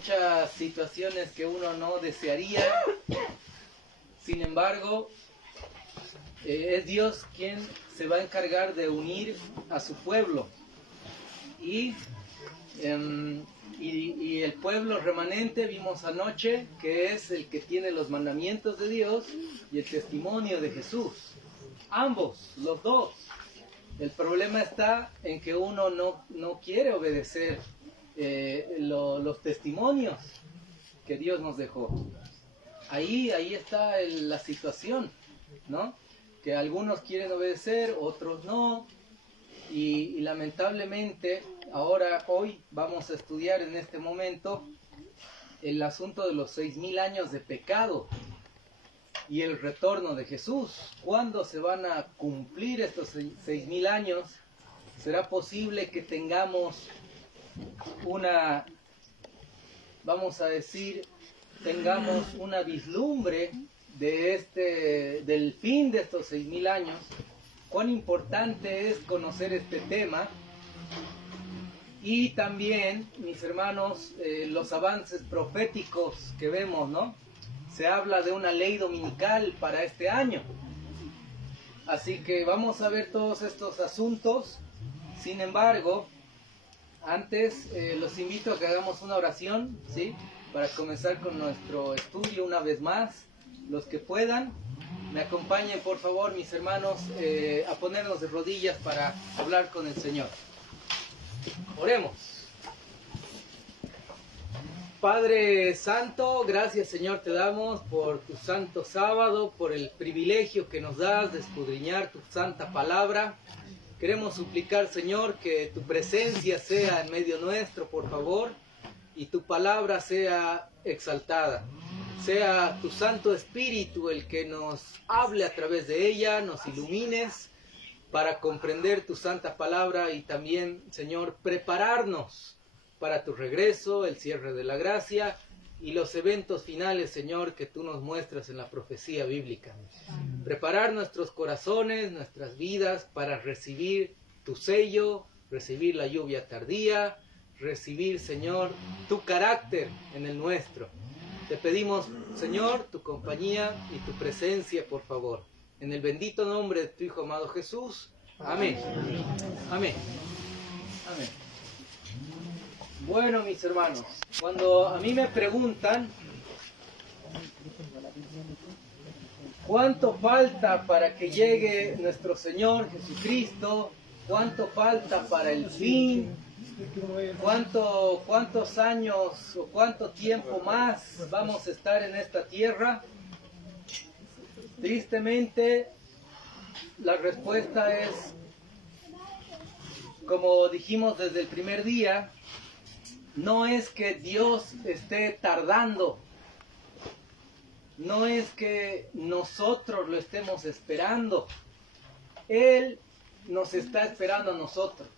muchas situaciones que uno no desearía. Sin embargo, es Dios quien se va a encargar de unir a su pueblo. Y el pueblo remanente, vimos anoche, que es el que tiene los mandamientos de Dios y el testimonio de Jesús. Ambos, los dos. El problema está en que uno no quiere obedecer los testimonios que Dios nos dejó. Ahí está la situación, ¿no? Que algunos quieren obedecer, otros no. Y lamentablemente, hoy vamos a estudiar en este momento el asunto de los 6.000 años de pecado y el retorno de Jesús. ¿Cuándo se van a cumplir estos 6.000 años? ¿Será posible que tengamos tengamos una vislumbre del fin de estos 6.000 años? Cuán importante es conocer este tema. Y también, mis hermanos, los avances proféticos que vemos, ¿no? Se habla de una ley dominical para este año. Así que vamos a ver todos estos asuntos. Sin embargo, antes los invito a que hagamos una oración, ¿sí? Para comenzar con nuestro estudio una vez más. Los que puedan, me acompañen por favor, mis hermanos, a ponernos de rodillas para hablar con el Señor. Oremos. Padre Santo, gracias Señor te damos por tu santo sábado, por el privilegio que nos das de escudriñar tu santa palabra. Queremos suplicar, Señor, que tu presencia sea en medio nuestro, por favor, y tu palabra sea exaltada. Sea tu Santo Espíritu el que nos hable a través de ella, nos ilumines para comprender tu santa palabra y también, Señor, prepararnos para tu regreso, el cierre de la gracia y los eventos finales, Señor, que tú nos muestras en la profecía bíblica. Preparar nuestros corazones, nuestras vidas para recibir tu sello, recibir la lluvia tardía, recibir, Señor, tu carácter en el nuestro. Te pedimos, Señor, tu compañía y tu presencia, por favor. En el bendito nombre de tu Hijo amado Jesús. Amén. Amén. Amén. Bueno, mis hermanos, cuando a mí me preguntan ¿cuánto falta para que llegue nuestro Señor Jesucristo? ¿Cuánto falta para el fin? ¿Cuántos años o cuánto tiempo más vamos a estar en esta tierra? Tristemente, la respuesta es, como dijimos desde el primer día, no es que Dios esté tardando, no es que nosotros lo estemos esperando, Él nos está esperando a nosotros.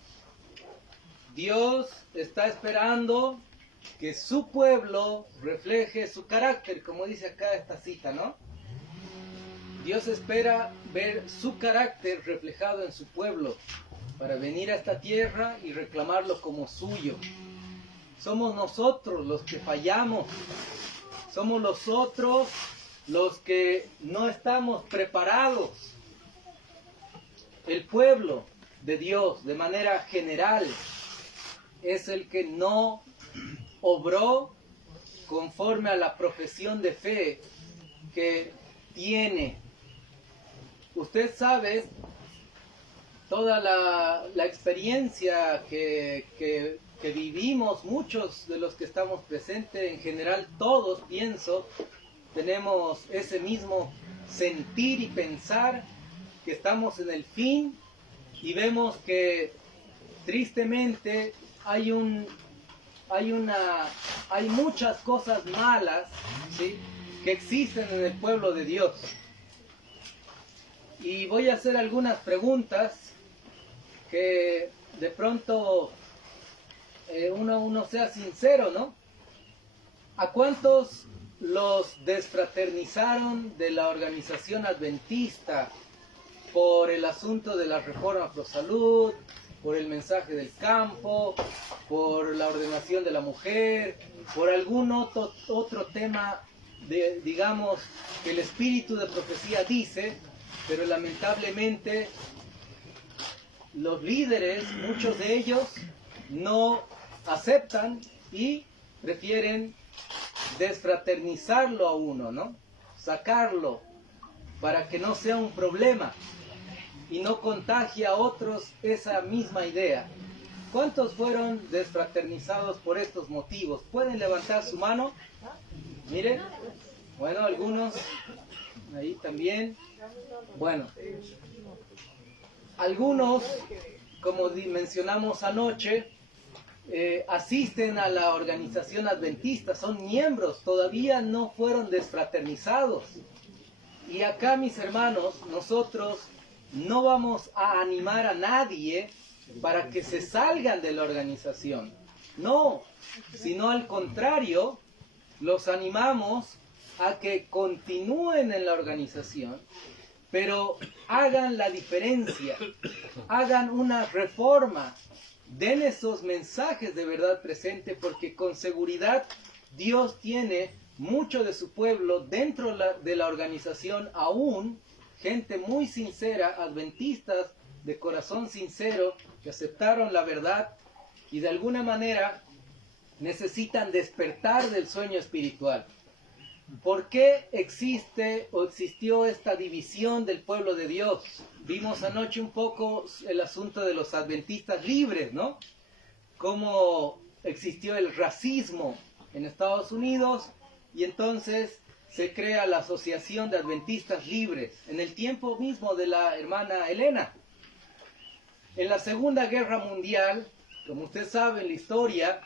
Dios está esperando que su pueblo refleje su carácter, como dice acá esta cita, ¿no? Dios espera ver su carácter reflejado en su pueblo para venir a esta tierra y reclamarlo como suyo. Somos nosotros los que fallamos, somos nosotros los que no estamos preparados. El pueblo de Dios, de manera general, es el que no obró conforme a la profesión de fe que tiene. Usted sabe toda la experiencia que vivimos, muchos de los que estamos presentes, en general todos, pienso, tenemos ese mismo sentir y pensar que estamos en el fin y vemos que tristemente hay muchas cosas malas, ¿sí?, que existen en el pueblo de Dios. Y voy a hacer algunas preguntas que de pronto uno sea sincero, ¿no? ¿A cuántos los desfraternizaron de la organización adventista por el asunto de la reforma pro salud, por el mensaje del campo, por la ordenación de la mujer, por algún otro tema, digamos, que el espíritu de profecía dice, pero lamentablemente los líderes, muchos de ellos, no aceptan y prefieren desfraternizarlo a uno, ¿no? Sacarlo para que no sea un problema y no contagie a otros esa misma idea. ¿Cuántos fueron desfraternizados por estos motivos? ¿Pueden levantar su mano? Miren, bueno, algunos ahí también. Bueno, algunos, como mencionamos anoche, asisten a la organización adventista, son miembros, todavía no fueron desfraternizados. Y acá, mis hermanos, nosotros no vamos a animar a nadie para que se salgan de la organización. No, sino al contrario, los animamos a que continúen en la organización, pero hagan la diferencia, hagan una reforma, den esos mensajes de verdad presente, porque con seguridad Dios tiene mucho de su pueblo dentro de la organización, aún gente muy sincera, adventistas de corazón sincero, que aceptaron la verdad y de alguna manera necesitan despertar del sueño espiritual. ¿Por qué existe o existió esta división del pueblo de Dios? Vimos anoche un poco el asunto de los adventistas libres, ¿no? Cómo existió el racismo en Estados Unidos y entonces se crea la Asociación de Adventistas Libres en el tiempo mismo de la hermana Elena. En la Segunda Guerra Mundial, como usted sabe en la historia,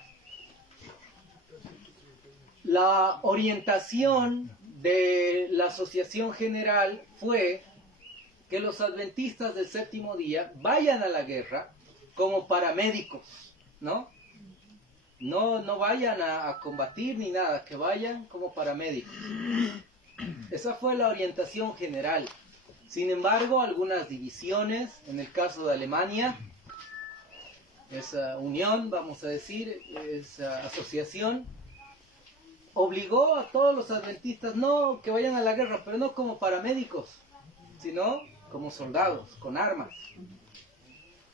la orientación de la Asociación General fue que los adventistas del séptimo día vayan a la guerra como paramédicos, ¿no? No vayan a combatir ni nada, que vayan como paramédicos. Esa fue la orientación general. Sin embargo, algunas divisiones, en el caso de Alemania, esa unión, vamos a decir, esa asociación, obligó a todos los adventistas, no que vayan a la guerra, pero no como paramédicos, sino como soldados, con armas.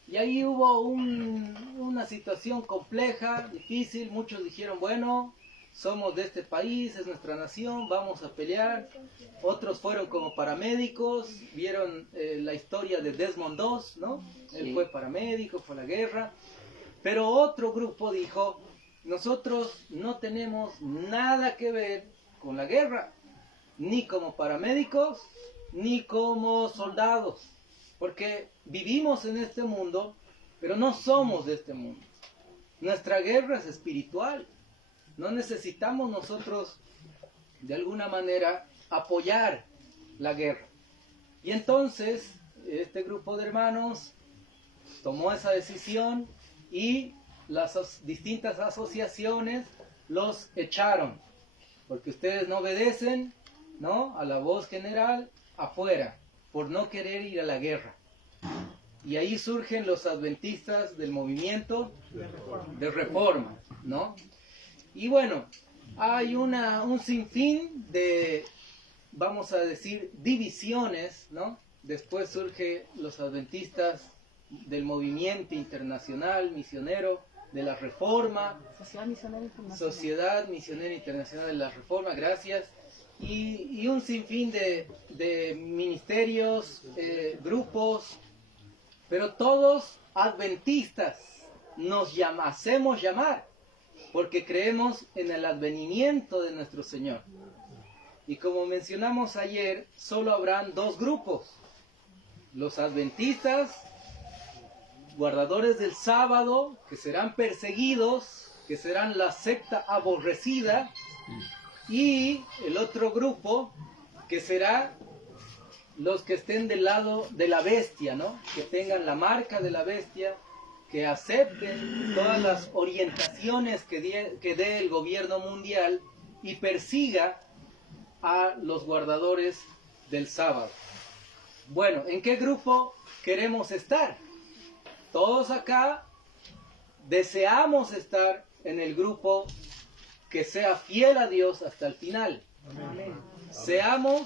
Y ahí hubo una situación compleja, difícil. Muchos dijeron, bueno, somos de este país, es nuestra nación, vamos a pelear. Otros fueron como paramédicos, vieron la historia de Desmond II, ¿no? Él fue paramédico, fue a la guerra. Pero otro grupo dijo, nosotros no tenemos nada que ver con la guerra, ni como paramédicos, ni como soldados, porque vivimos en este mundo, pero no somos de este mundo. Nuestra guerra es espiritual. No necesitamos nosotros, de alguna manera, apoyar la guerra. Y entonces, este grupo de hermanos tomó esa decisión y las distintas asociaciones los echaron, porque ustedes no obedecen, ¿no?, a la voz general afuera, por no querer ir a la guerra. Y ahí surgen los adventistas del movimiento de reforma, ¿no? Y bueno, hay un sinfín de, vamos a decir, divisiones, ¿no? Después surgen los adventistas del movimiento internacional misionero de la Reforma, Sociedad Misionera Internacional de la Reforma, gracias, y un sinfín de ministerios, grupos, pero todos adventistas nos hacemos llamar, porque creemos en el advenimiento de nuestro Señor. Y como mencionamos ayer, solo habrán dos grupos: los adventistas, guardadores del sábado, que serán perseguidos, que serán la secta aborrecida, y el otro grupo, que será los que estén del lado de la bestia, ¿no? Que tengan la marca de la bestia, que acepten todas las orientaciones que dé el gobierno mundial y persiga a los guardadores del sábado. Bueno, ¿en qué grupo queremos estar? Todos acá deseamos estar en el grupo que sea fiel a Dios hasta el final. Amén. Seamos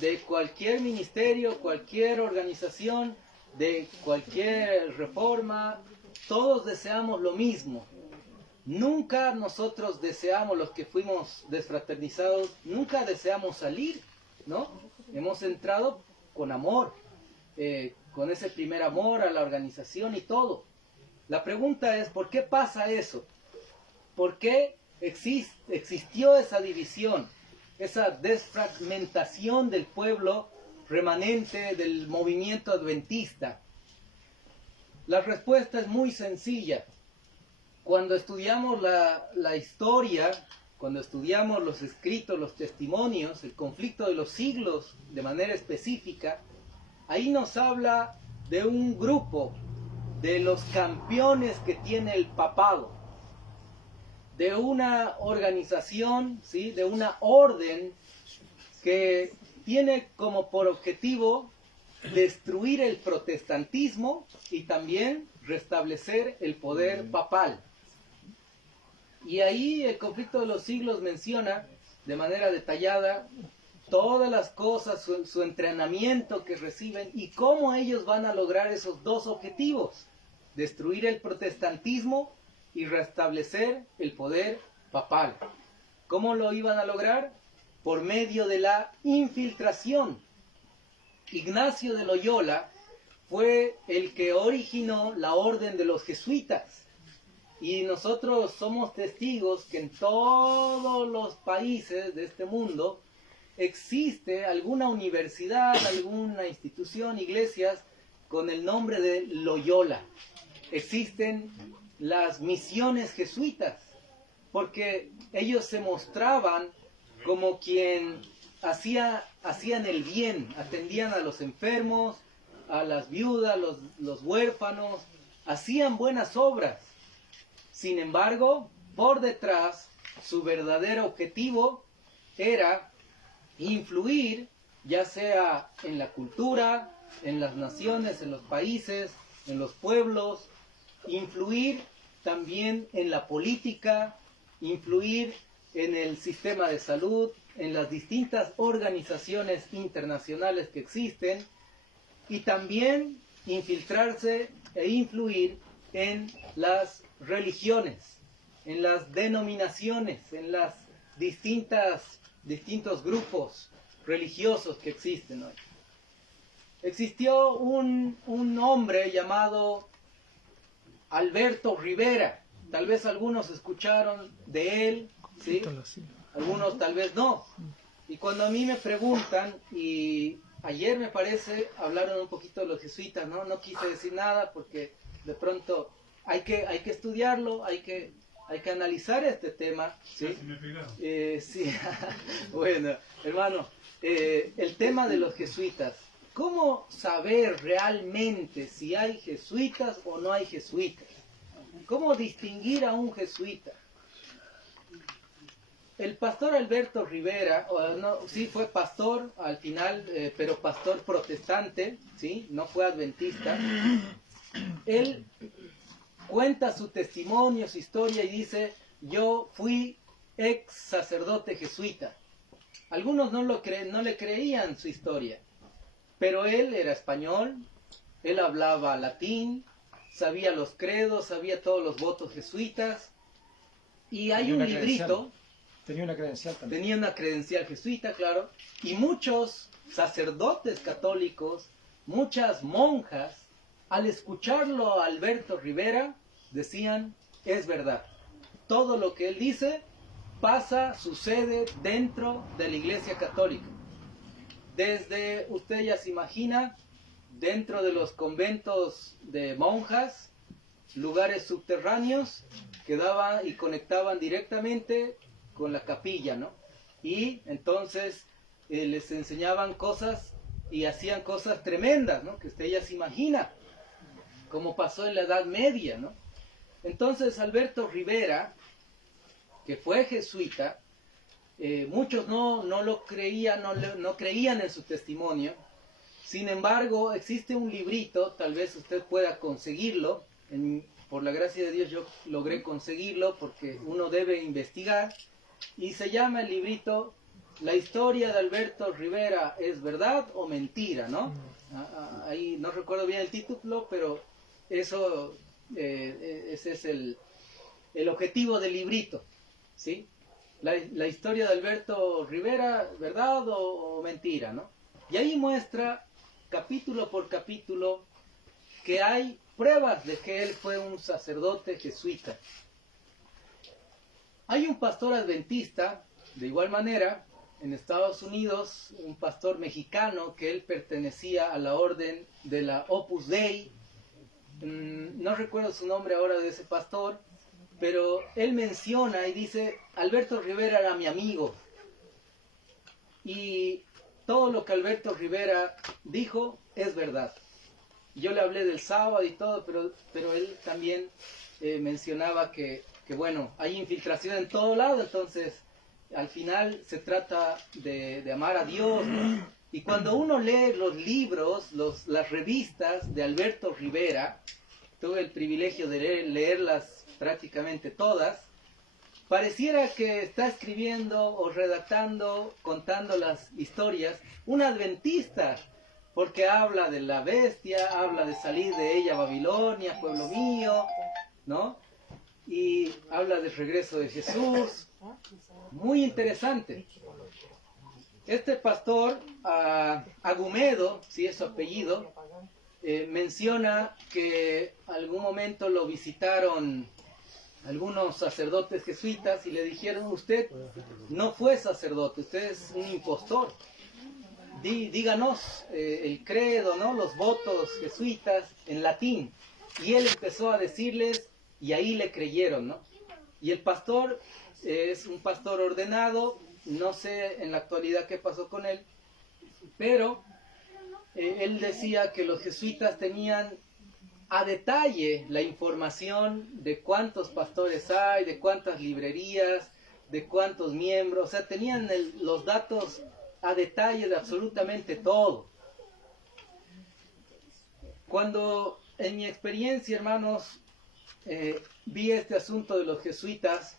de cualquier ministerio, cualquier organización, de cualquier reforma, todos deseamos lo mismo. Nunca nosotros deseamos, los que fuimos desfraternizados, nunca deseamos salir, ¿no? Hemos entrado con amor, con ese primer amor a la organización y todo. La pregunta es, ¿por qué pasa eso? ¿Por qué existió esa división, esa desfragmentación del pueblo remanente del movimiento adventista? La respuesta es muy sencilla. Cuando estudiamos la historia, cuando estudiamos los escritos, los testimonios, el conflicto de los siglos de manera específica, ahí nos habla de un grupo, de los campeones que tiene el papado, de una organización, ¿sí? De una orden que tiene como por objetivo destruir el protestantismo y también restablecer el poder papal. Y ahí el conflicto de los siglos menciona de manera detallada todas las cosas, su entrenamiento que reciben y cómo ellos van a lograr esos dos objetivos: destruir el protestantismo y restablecer el poder papal. ¿Cómo lo iban a lograr? Por medio de la infiltración. Ignacio de Loyola fue el que originó la orden de los jesuitas. Y nosotros somos testigos que en todos los países de este mundo existe alguna universidad, alguna institución, iglesias con el nombre de Loyola. Existen las misiones jesuitas, porque ellos se mostraban como quien hacían el bien, atendían a los enfermos, a las viudas, los huérfanos, hacían buenas obras. Sin embargo, por detrás, su verdadero objetivo era influir, ya sea en la cultura, en las naciones, en los países, en los pueblos, influir también en la política, influir en el sistema de salud, en las distintas organizaciones internacionales que existen, y también infiltrarse e influir en las religiones, en las denominaciones, en las distintos grupos religiosos que existen hoy. Existió un hombre llamado Alberto Rivera. Tal vez algunos escucharon de él, ¿sí? Algunos tal vez no. Y cuando a mí me preguntan, y ayer me parece hablaron un poquito de los jesuitas, ¿no? No quise decir nada porque de pronto hay que estudiarlo, hay que analizar este tema, ¿sí? Sí. Bueno, hermano, el tema de los jesuitas. ¿Cómo saber realmente si hay jesuitas o no hay jesuitas? ¿Cómo distinguir a un jesuita? El pastor Alberto Rivera, sí fue pastor al final, pero pastor protestante, ¿sí? No fue adventista. Él cuenta su testimonio, su historia y dice: yo fui ex sacerdote jesuita. Algunos no le creían su historia, pero él era español, él hablaba latín, sabía los credos, sabía todos los votos jesuitas, y hay un librito. Tenía una credencial también. Tenía una credencial jesuita, claro, y muchos sacerdotes católicos, muchas monjas, al escucharlo a Alberto Rivera, decían: es verdad, todo lo que él dice sucede dentro de la Iglesia Católica. Desde, usted ya se imagina, dentro de los conventos de monjas, lugares subterráneos que daban y conectaban directamente con la capilla, ¿no? Y entonces les enseñaban cosas y hacían cosas tremendas, ¿no? Que usted ya se imagina, como pasó en la Edad Media, ¿no? Entonces Alberto Rivera, que fue jesuita, muchos no lo creían, no creían en su testimonio, Sin embargo, existe un librito, tal vez usted pueda conseguirlo, por la gracia de Dios yo logré conseguirlo porque uno debe investigar, y se llama el librito La historia de Alberto Rivera, ¿es verdad o mentira?, ¿no? Ahí no recuerdo bien el título, pero eso, ese es el objetivo del librito, ¿sí? La historia de Alberto Rivera, ¿verdad o mentira?, ¿no? Y ahí muestra, capítulo por capítulo, que hay pruebas de que él fue un sacerdote jesuita. Hay un pastor adventista, de igual manera, en Estados Unidos, un pastor mexicano, que él pertenecía a la orden de la Opus Dei. No recuerdo su nombre ahora de ese pastor, pero él menciona y dice, Alberto Rivera era mi amigo. Y todo lo que Alberto Rivera dijo es verdad. Yo le hablé del sábado y todo, pero él también mencionaba que bueno, hay infiltración en todo lado, entonces al final se trata de amar a Dios, ¿no? Y cuando uno lee los libros, las revistas de Alberto Rivera, tuve el privilegio de leerlas prácticamente todas, pareciera que está escribiendo o redactando, contando las historias, un adventista, porque habla de la bestia, habla de salir de ella a Babilonia, pueblo mío, ¿no? Y habla del regreso de Jesús. Muy interesante. Este pastor, Agumedo, si es su apellido, menciona que algún momento lo visitaron algunos sacerdotes jesuitas y le dijeron, usted no fue sacerdote, usted es un impostor. Díganos el credo, ¿no? Los votos jesuitas en latín. Y él empezó a decirles, y ahí le creyeron, ¿no? Y el pastor es un pastor ordenado, no sé en la actualidad qué pasó con él, pero él decía que los jesuitas tenían a detalle la información de cuántos pastores hay, de cuántas librerías, de cuántos miembros, o sea, tenían los datos a detalle de absolutamente todo. Cuando en mi experiencia, hermanos, vi este asunto de los jesuitas,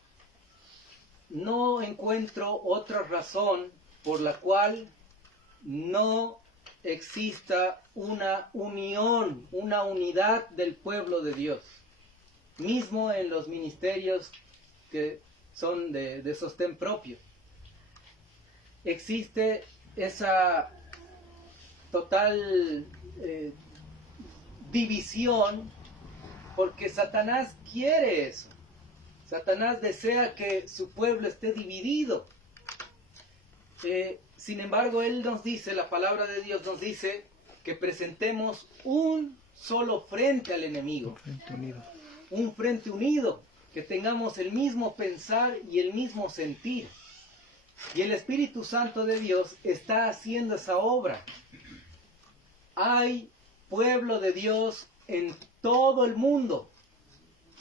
no encuentro otra razón por la cual no exista una unión, una unidad del pueblo de Dios, mismo en los ministerios que son de sostén propio. Existe esa total división porque Satanás quiere eso. Satanás desea que su pueblo esté dividido. Sin embargo, él nos dice, la palabra de Dios nos dice que presentemos un solo frente al enemigo. Un frente unido, que tengamos el mismo pensar y el mismo sentir. Y el Espíritu Santo de Dios está haciendo esa obra. Hay pueblo de Dios en todo el mundo.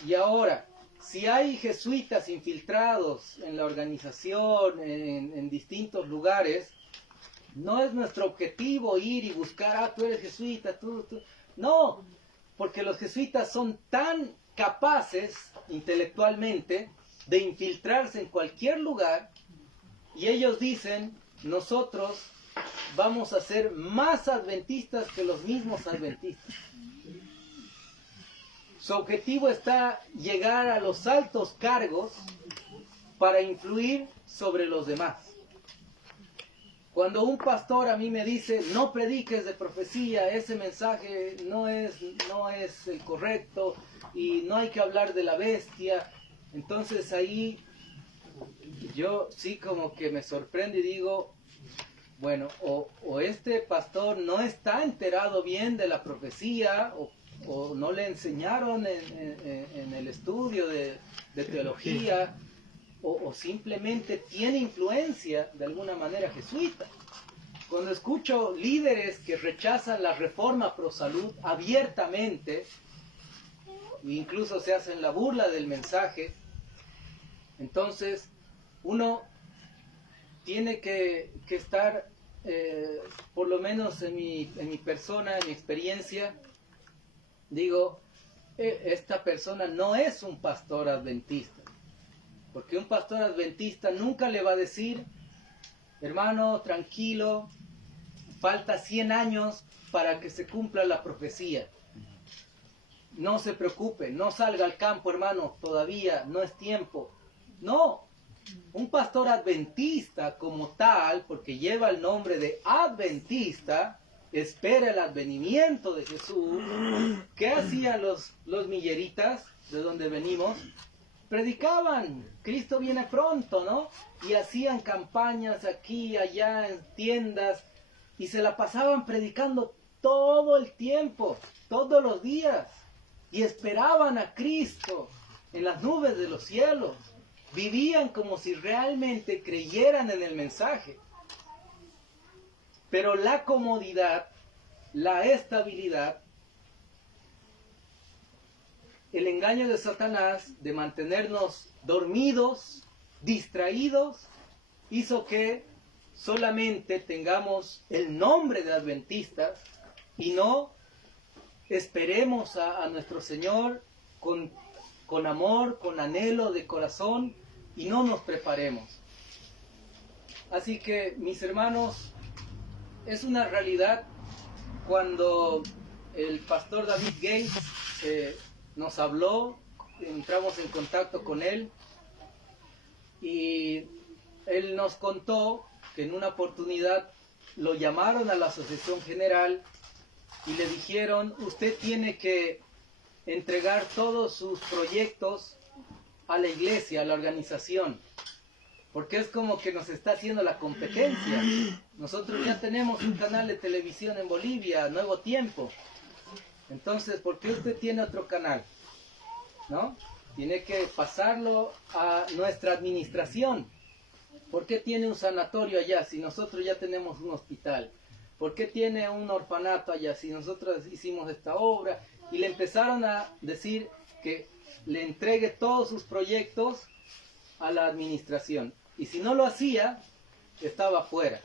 Y ahora, si hay jesuitas infiltrados en la organización, en distintos lugares, no es nuestro objetivo ir y buscar, tú eres jesuita, tú. No, porque los jesuitas son tan capaces intelectualmente de infiltrarse en cualquier lugar, y ellos dicen, nosotros vamos a ser más adventistas que los mismos adventistas. Su objetivo está llegar a los altos cargos para influir sobre los demás. Cuando un pastor a mí me dice, no prediques de profecía, ese mensaje no es el correcto y no hay que hablar de la bestia, entonces ahí yo sí como que me sorprendo y digo, bueno, o este pastor no está enterado bien de la profecía, o no le enseñaron en el estudio de teología, o simplemente tiene influencia de alguna manera jesuita. Cuando escucho líderes que rechazan la reforma pro salud abiertamente, e incluso se hacen la burla del mensaje, entonces uno tiene que estar por lo menos en mi persona, en mi experiencia, digo, esta persona no es un pastor adventista. Porque un pastor adventista nunca le va a decir, hermano, tranquilo, falta 100 años para que se cumpla la profecía. No se preocupe, no salga al campo, hermano, todavía no es tiempo. No, un pastor adventista como tal, porque lleva el nombre de adventista, espera el advenimiento de Jesús. ¿Qué hacían los milleritas de donde venimos? Predicaban, Cristo viene pronto, ¿no? Y hacían campañas aquí, allá, en tiendas, y se la pasaban predicando todo el tiempo, todos los días, y esperaban a Cristo en las nubes de los cielos. Vivían como si realmente creyeran en el mensaje. Pero la comodidad, la estabilidad, el engaño de Satanás de mantenernos dormidos, distraídos, hizo que solamente tengamos el nombre de adventistas y no esperemos a nuestro Señor con amor, con anhelo de corazón y no nos preparemos. Así que, mis hermanos, es una realidad cuando el pastor David Gates nos habló, entramos en contacto con él y él nos contó que en una oportunidad lo llamaron a la Asociación General y le dijeron, usted tiene que entregar todos sus proyectos a la iglesia, a la organización, porque es como que nos está haciendo la competencia. Nosotros ya tenemos un canal de televisión en Bolivia, Nuevo Tiempo. Entonces, ¿por qué usted tiene otro canal? ¿No? Tiene que pasarlo a nuestra administración. ¿Por qué tiene un sanatorio allá si nosotros ya tenemos un hospital? ¿Por qué tiene un orfanato allá si nosotros hicimos esta obra? Y le empezaron a decir que le entregue todos sus proyectos a la administración. Y si no lo hacía, estaba fuera.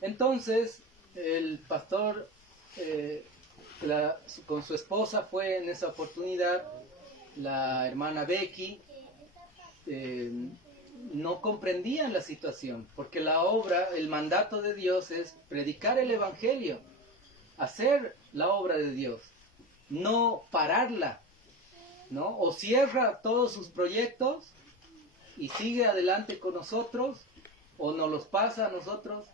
Entonces, el pastor con su esposa fue en esa oportunidad, la hermana Becky, no comprendían la situación, porque la obra, el mandato de Dios es predicar el evangelio, hacer la obra de Dios, no pararla, ¿no? O cierra todos sus proyectos y sigue adelante con nosotros, o nos los pasa a nosotros,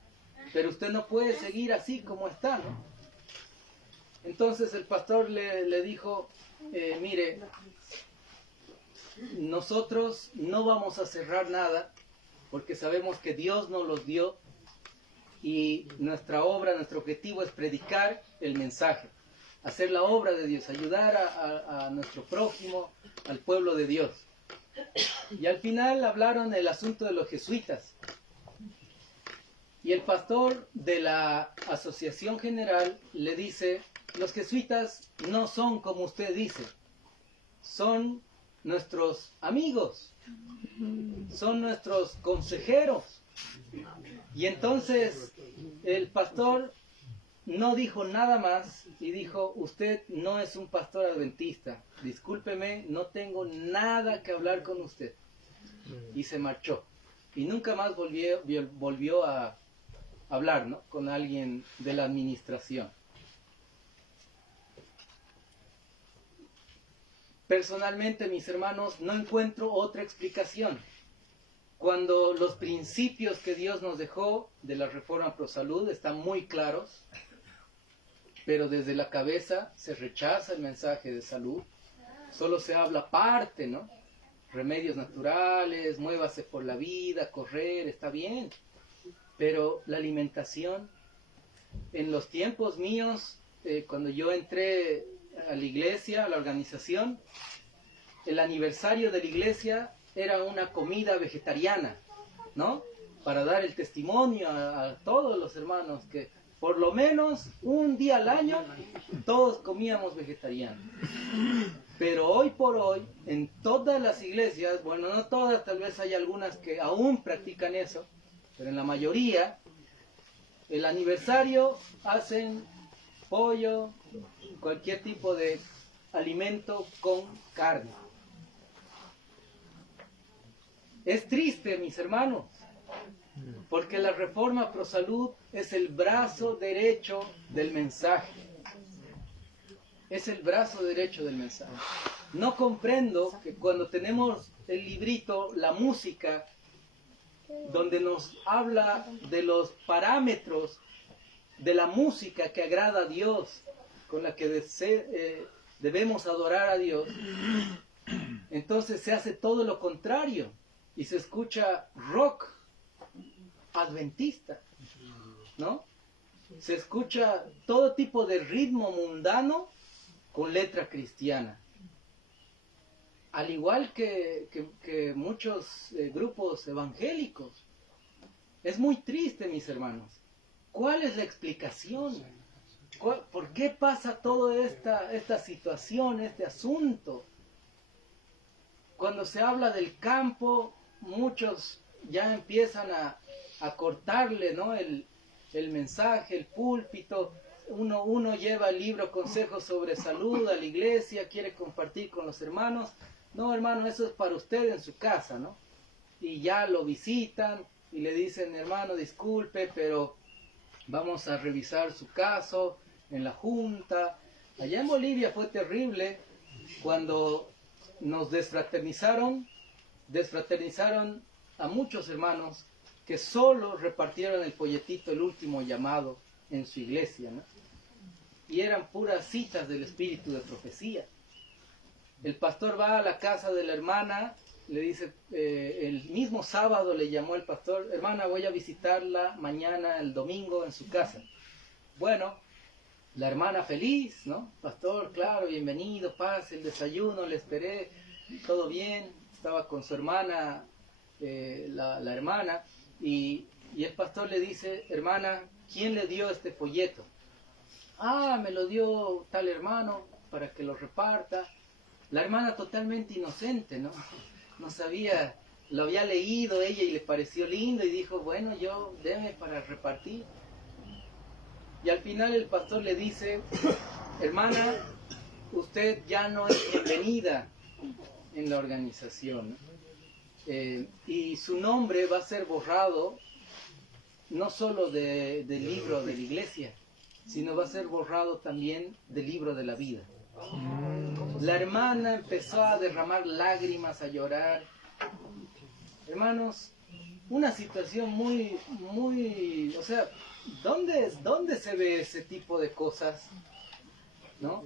pero usted no puede seguir así como está, ¿no? Entonces el pastor le dijo, mire, nosotros no vamos a cerrar nada, porque sabemos que Dios nos los dio, y nuestra obra, nuestro objetivo es predicar el mensaje, hacer la obra de Dios, ayudar a nuestro prójimo, al pueblo de Dios. Y al final hablaron del asunto de los jesuitas. Y el pastor de la Asociación General le dice, los jesuitas no son como usted dice, son nuestros amigos, son nuestros consejeros. Y entonces el pastor no dijo nada más y dijo, usted no es un pastor adventista, discúlpeme, no tengo nada que hablar con usted. Y se marchó. Y nunca más volvió a hablar, ¿no?, con alguien de la administración. Personalmente, mis hermanos, no encuentro otra explicación. Cuando los principios que Dios nos dejó de la Reforma Pro Salud están muy claros, pero desde la cabeza se rechaza el mensaje de salud, solo se habla parte, ¿no? Remedios naturales, muévase por la vida, correr, está bien, pero la alimentación, en los tiempos míos, cuando yo entré a la iglesia, a la organización, el aniversario de la iglesia era una comida vegetariana, ¿no? Para dar el testimonio a todos los hermanos que por lo menos un día al año todos comíamos vegetariano. Pero hoy por hoy, en todas las iglesias, bueno, no todas, tal vez hay algunas que aún practican eso, pero en la mayoría el aniversario hacen pollo, cualquier tipo de alimento con carne. Es triste, mis hermanos, porque la Reforma Pro Salud es el brazo derecho del mensaje. Es el brazo derecho del mensaje. No comprendo que cuando tenemos el librito, la música, donde nos habla de los parámetros de la música que agrada a Dios, con la que debemos adorar a Dios, entonces se hace todo lo contrario y se escucha rock adventista, ¿no? Se escucha todo tipo de ritmo mundano con letra cristiana. Al igual que muchos grupos evangélicos. Es muy triste, mis hermanos. ¿Cuál es la explicación? ¿Por qué pasa toda esta situación, este asunto? Cuando se habla del campo, muchos ya empiezan a cortarle, ¿no?, el mensaje, el púlpito. Uno lleva el libro Consejos sobre Salud a la iglesia, quiere compartir con los hermanos. No, hermano, eso es para usted en su casa, ¿no? Y ya lo visitan y le dicen, hermano, disculpe, pero vamos a revisar su caso en la junta. Allá en Bolivia fue terrible cuando nos desfraternizaron a muchos hermanos que solo repartieron el folletito, el último llamado, en su iglesia, ¿no? Y eran puras citas del espíritu de profecía. El pastor va a la casa de la hermana, le dice, el mismo sábado le llamó el pastor, hermana, voy a visitarla mañana, el domingo, en su casa. Bueno, la hermana feliz, ¿no? Pastor, claro, bienvenido, pase el desayuno, le esperé, todo bien. Estaba con su hermana, la hermana, y el pastor le dice, hermana, ¿quién le dio este folleto? Ah, me lo dio tal hermano para que lo reparta. La hermana totalmente inocente, ¿no? No sabía, lo había leído ella y le pareció lindo y dijo, bueno, deme para repartir. Y al final el pastor le dice, hermana, usted ya no es bienvenida en la organización. Y su nombre va a ser borrado, no solo del libro de la iglesia, sino va a ser borrado también del libro de la vida. La hermana empezó a derramar lágrimas, a llorar. Hermanos, una situación muy, o sea, ¿dónde se ve ese tipo de cosas? ¿No?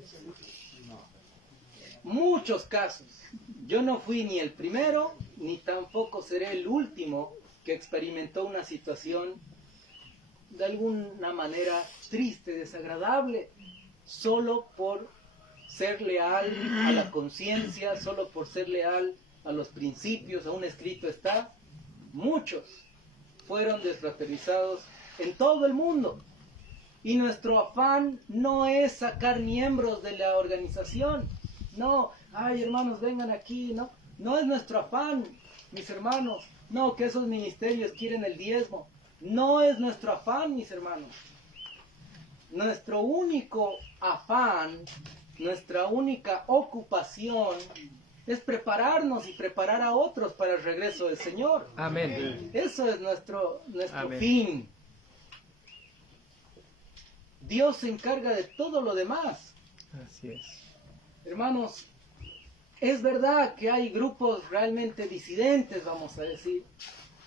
Muchos casos. Yo no fui ni el primero, ni tampoco seré el último que experimentó una situación de alguna manera triste, desagradable, solo por ser leal a la conciencia, solo por ser leal a los principios. Aún escrito está, muchos fueron desfraternizados en todo el mundo. Y nuestro afán no es sacar miembros de la organización. No, ay hermanos, vengan aquí, no es nuestro afán, mis hermanos. No, que esos ministerios quieren el diezmo. No es nuestro afán, mis hermanos. Nuestro único afán, nuestra única ocupación es prepararnos y preparar a otros para el regreso del Señor. Amén. Eso es nuestro Amén. fin. Dios se encarga de todo lo demás. Así es. Hermanos, es verdad que hay grupos realmente disidentes, vamos a decir,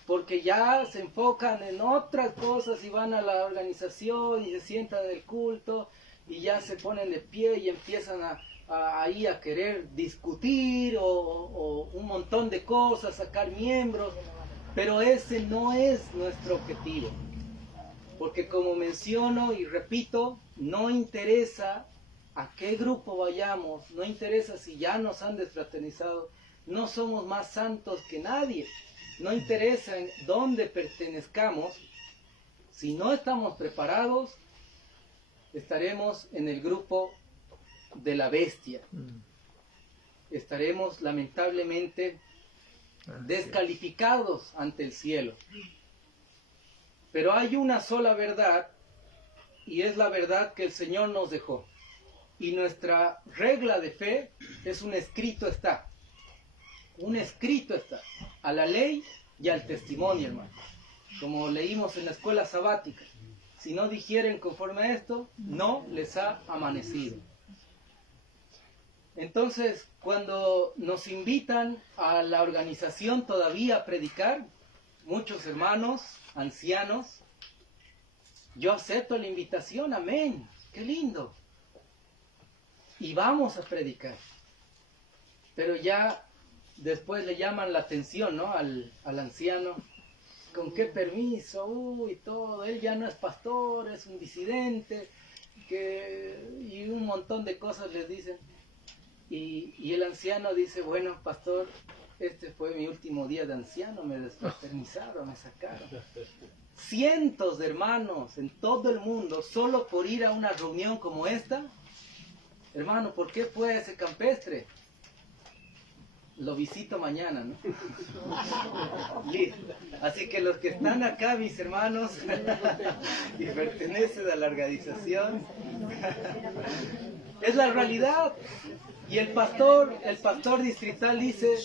porque ya se enfocan en otras cosas y van a la organización y se sientan en el culto y ya se ponen de pie y empiezan ahí a querer discutir o un montón de cosas, sacar miembros, pero ese no es nuestro objetivo. Porque como menciono y repito, no interesa a qué grupo vayamos, no interesa si ya nos han desfraternizado, no somos más santos que nadie, no interesa en dónde pertenezcamos, si no estamos preparados, estaremos en el grupo de la bestia. Estaremos lamentablemente descalificados ante el cielo. Pero hay una sola verdad, y es la verdad que el Señor nos dejó. Y nuestra regla de fe es un escrito está. Un escrito está. A la ley y al testimonio, hermano. Como leímos en la escuela sabática. Si no digieren conforme a esto, no les ha amanecido. Entonces, cuando nos invitan a la organización todavía a predicar, muchos hermanos, ancianos, yo acepto la invitación, amén, qué lindo. Y vamos a predicar. Pero ya después le llaman la atención, ¿no? Al anciano. ¿Con qué permiso? Uy, todo. Él ya no es pastor, es un disidente. Y un montón de cosas les dicen. Y el anciano dice, bueno, pastor, este fue mi último día de anciano. Me desfraternizaron, me sacaron. Cientos de hermanos en todo el mundo, solo por ir a una reunión como esta. Hermano, ¿por qué fue ese campestre? Lo visito mañana, ¿no? Listo. Así que los que están acá, mis hermanos, y pertenecen a la organización, es la realidad. Y el pastor distrital dice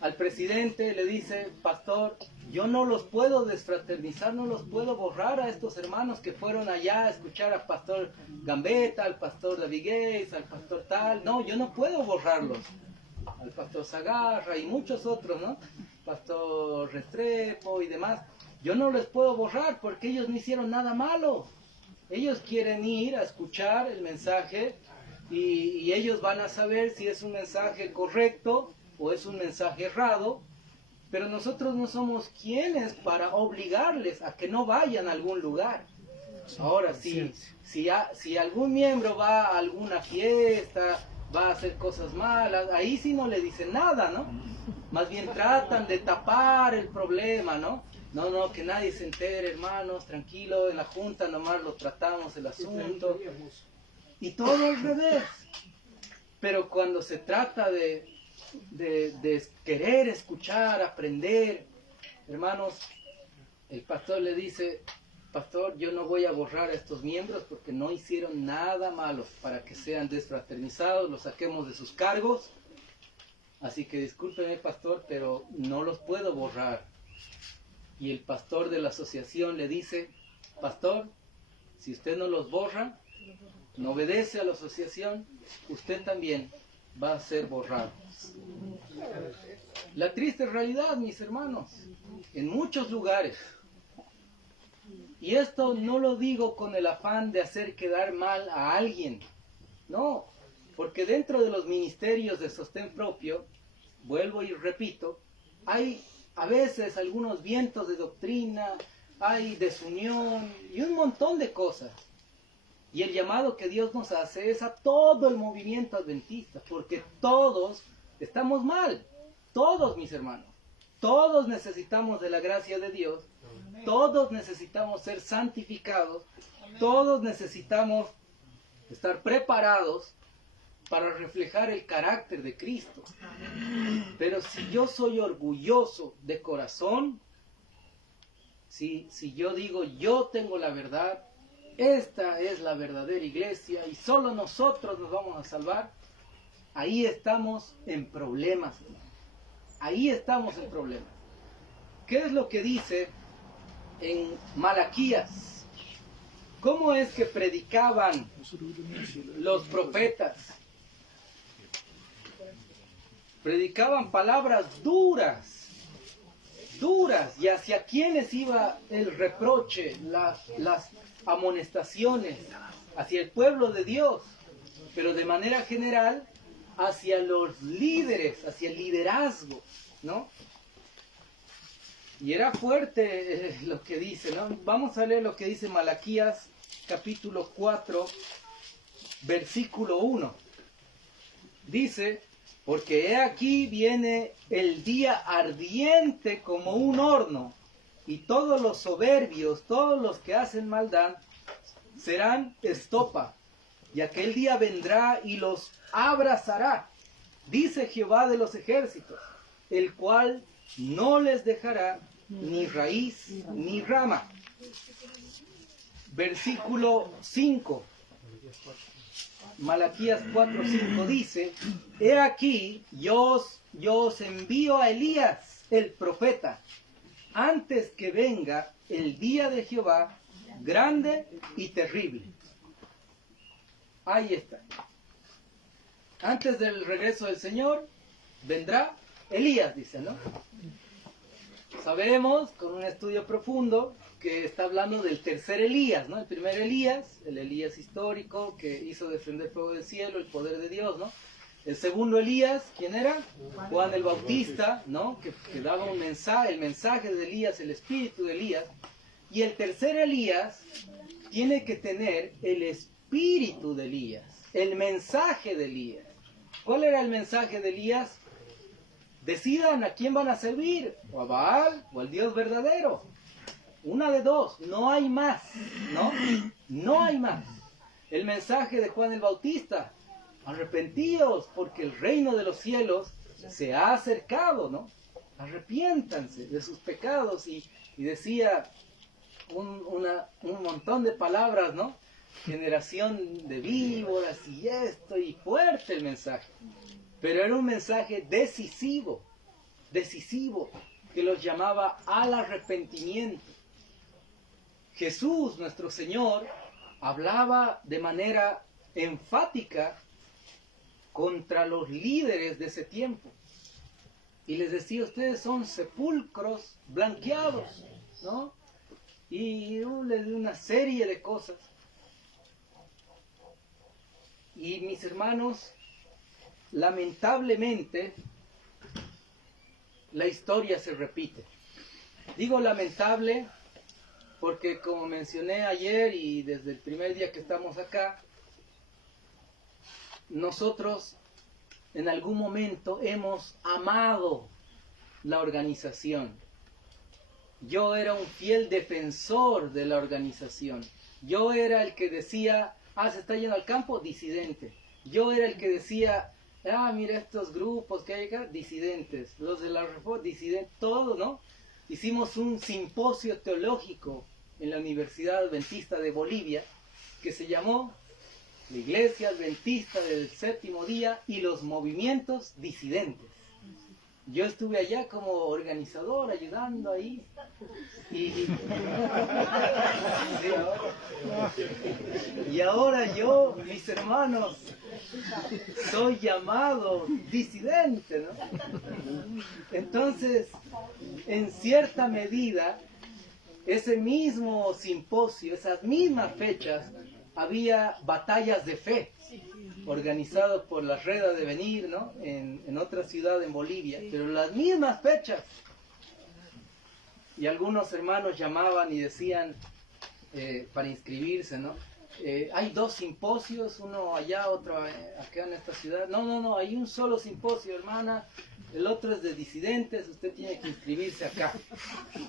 al presidente, le dice, pastor, yo no los puedo desfraternizar, no los puedo borrar a estos hermanos que fueron allá a escuchar al pastor Gambetta, al pastor David Gates, al pastor tal. No, yo no puedo borrarlos. Al pastor Zagarra y muchos otros, ¿no? Pastor Restrepo y demás. Yo no les puedo borrar porque ellos no hicieron nada malo. Ellos quieren ir a escuchar el mensaje y ellos van a saber si es un mensaje correcto o es un mensaje errado. Pero nosotros no somos quienes para obligarles a que no vayan a algún lugar. Ahora, si algún miembro va a alguna fiesta, va a hacer cosas malas, ahí sí no le dicen nada, ¿no? Más bien tratan de tapar el problema, ¿no? No, que nadie se entere, hermanos, tranquilo, en la junta nomás lo tratamos el asunto. Y todo al revés. Pero cuando se trata de querer escuchar, aprender, hermanos, el pastor le dice, pastor, yo no voy a borrar a estos miembros porque no hicieron nada malo para que sean desfraternizados, los saquemos de sus cargos. Así que discúlpeme, pastor, pero no los puedo borrar. Y el pastor de la asociación le dice, pastor, si usted no los borra, no obedece a la asociación, usted también va a ser borrado. La triste realidad, mis hermanos, en muchos lugares. Y esto no lo digo con el afán de hacer quedar mal a alguien. No, porque dentro de los ministerios de sostén propio, vuelvo y repito, hay a veces algunos vientos de doctrina, hay desunión y un montón de cosas. Y el llamado que Dios nos hace es a todo el movimiento adventista, porque todos estamos mal, todos, mis hermanos, todos necesitamos de la gracia de Dios, todos necesitamos ser santificados, todos necesitamos estar preparados para reflejar el carácter de Cristo. Pero si yo soy orgulloso de corazón, si yo digo yo tengo la verdad, esta es la verdadera iglesia y solo nosotros nos vamos a salvar, ahí estamos en problemas. Ahí estamos en problemas. ¿Qué es lo que dice en Malaquías? ¿Cómo es que predicaban los profetas? Predicaban palabras duras. ¿Y hacia quiénes iba el reproche, las amonestaciones? Hacia el pueblo de Dios, pero de manera general hacia los líderes, hacia el liderazgo, ¿no? Y era fuerte lo que dice, ¿no? Vamos a leer lo que dice Malaquías, capítulo 4, versículo 1. Dice, porque he aquí viene el día ardiente como un horno, y todos los soberbios, todos los que hacen maldad, serán estopa, y aquel día vendrá y los abrazará, dice Jehová de los ejércitos, el cual no les dejará ni raíz, ni rama. Versículo 5. Malaquías 4:5 dice: He aquí, yo os envío a Elías, el profeta, antes que venga el día de Jehová, grande y terrible. Ahí está. Antes del regreso del Señor, vendrá Elías, dice, ¿no? Sabemos, con un estudio profundo, que está hablando del tercer Elías, ¿no? El primer Elías, el Elías histórico, que hizo descender fuego del cielo, el poder de Dios, ¿no? El segundo Elías, ¿quién era? Juan el Bautista, ¿no? Que daba un mensaje, el mensaje de Elías, el espíritu de Elías. Y el tercer Elías tiene que tener el espíritu de Elías, el mensaje de Elías. ¿Cuál era el mensaje de Elías? Decidan a quién van a servir, o a Baal o al Dios verdadero. Una de dos, no hay más, ¿no? No hay más. El mensaje de Juan el Bautista: arrepentíos porque el reino de los cielos se ha acercado, ¿no? Arrepiéntanse de sus pecados. Y decía un montón de palabras, ¿no? Generación de víboras y esto, y fuerte el mensaje. Pero era un mensaje decisivo, que los llamaba al arrepentimiento. Jesús, nuestro Señor, hablaba de manera enfática contra los líderes de ese tiempo. Y les decía: ustedes son sepulcros blanqueados, ¿no? Y les dio una serie de cosas. Y mis hermanos, lamentablemente, la historia se repite. Digo lamentable porque, como mencioné ayer y desde el primer día que estamos acá, nosotros en algún momento hemos amado la organización. Yo era un fiel defensor de la organización. Yo era el que decía: se está yendo al campo, disidente. Yo era el que decía: mira estos grupos que hay acá, disidentes. Los de la Reforma, disidentes, todo, ¿no? Hicimos un simposio teológico en la Universidad Adventista de Bolivia, que se llamó La Iglesia Adventista del Séptimo Día y los Movimientos Disidentes. Yo estuve allá como organizador, ayudando ahí. Y ahora yo, mis hermanos, soy llamado disidente, ¿no? Entonces, en cierta medida, ese mismo simposio, esas mismas fechas, había batallas de fe organizados por la Reda de Venir, ¿no? En otra ciudad en Bolivia, pero las mismas fechas. Y algunos hermanos llamaban y decían para inscribirse, ¿no? Hay dos simposios, uno allá, otro acá en esta ciudad. No, hay un solo simposio, hermana. El otro es de disidentes, usted tiene que inscribirse acá.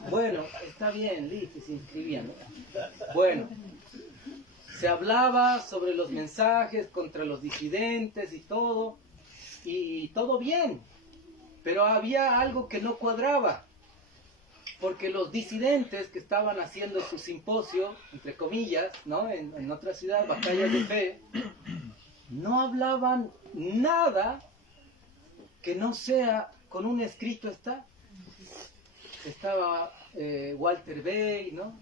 Bueno, está bien, listo, se inscribían, ¿no? Bueno, se hablaba sobre los mensajes contra los disidentes y todo bien, pero había algo que no cuadraba, porque los disidentes que estaban haciendo su simposio, entre comillas, ¿no? en otra ciudad, batallas de fe, no hablaban nada que no sea con un escrito está. Estaba Walter Bay, ¿no?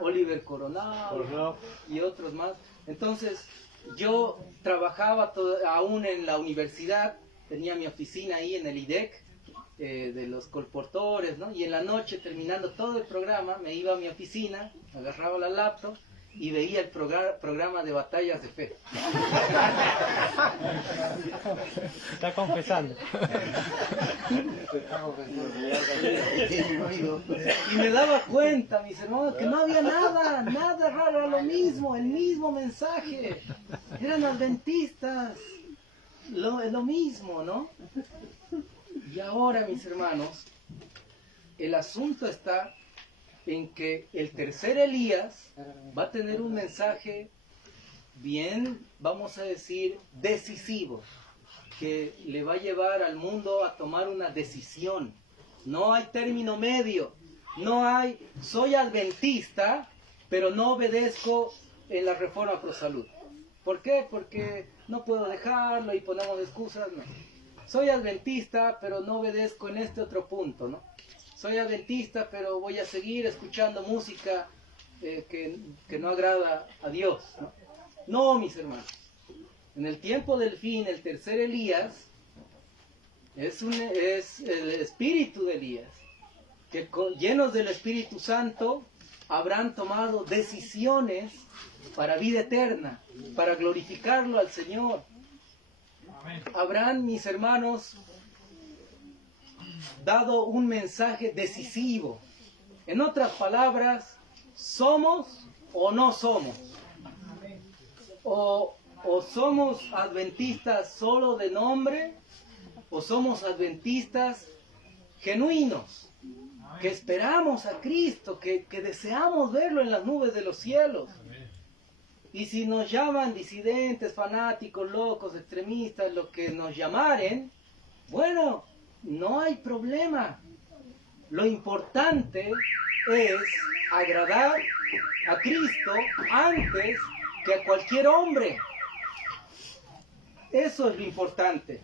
Oliver Coronado y otros más. Entonces yo trabajaba aún en la universidad, tenía mi oficina ahí en el IDEC de los colportores, ¿no? Y en la noche, terminando todo el programa, me iba a mi oficina, agarraba la laptop y veía el programa de batallas de fe. Está confesando. Y me daba cuenta, mis hermanos, que no había nada raro, era lo mismo, el mismo mensaje. Eran adventistas, lo mismo, ¿no? Y ahora, mis hermanos, el asunto está en que el tercer Elías va a tener un mensaje bien, vamos a decir, decisivo, que le va a llevar al mundo a tomar una decisión. No hay término medio. No hay, soy adventista, pero no obedezco en la reforma pro salud. ¿Por qué? Porque no puedo dejarlo y ponemos excusas. No. Soy adventista, pero no obedezco en este otro punto, ¿no? Soy adventista, pero voy a seguir escuchando música que no agrada a Dios, ¿no? No, mis hermanos. En el tiempo del fin, el tercer Elías es el espíritu de Elías, que llenos del Espíritu Santo habrán tomado decisiones para vida eterna, para glorificarlo al Señor. Habrán, mis hermanos, dado un mensaje decisivo. En otras palabras, ¿somos o no somos? O somos adventistas solo de nombre, o somos adventistas genuinos, que esperamos a Cristo, que deseamos verlo en las nubes de los cielos. Y si nos llaman disidentes, fanáticos, locos, extremistas, lo que nos llamaren, bueno, no hay problema. Lo importante es agradar a Cristo antes que a cualquier hombre. Eso es lo importante.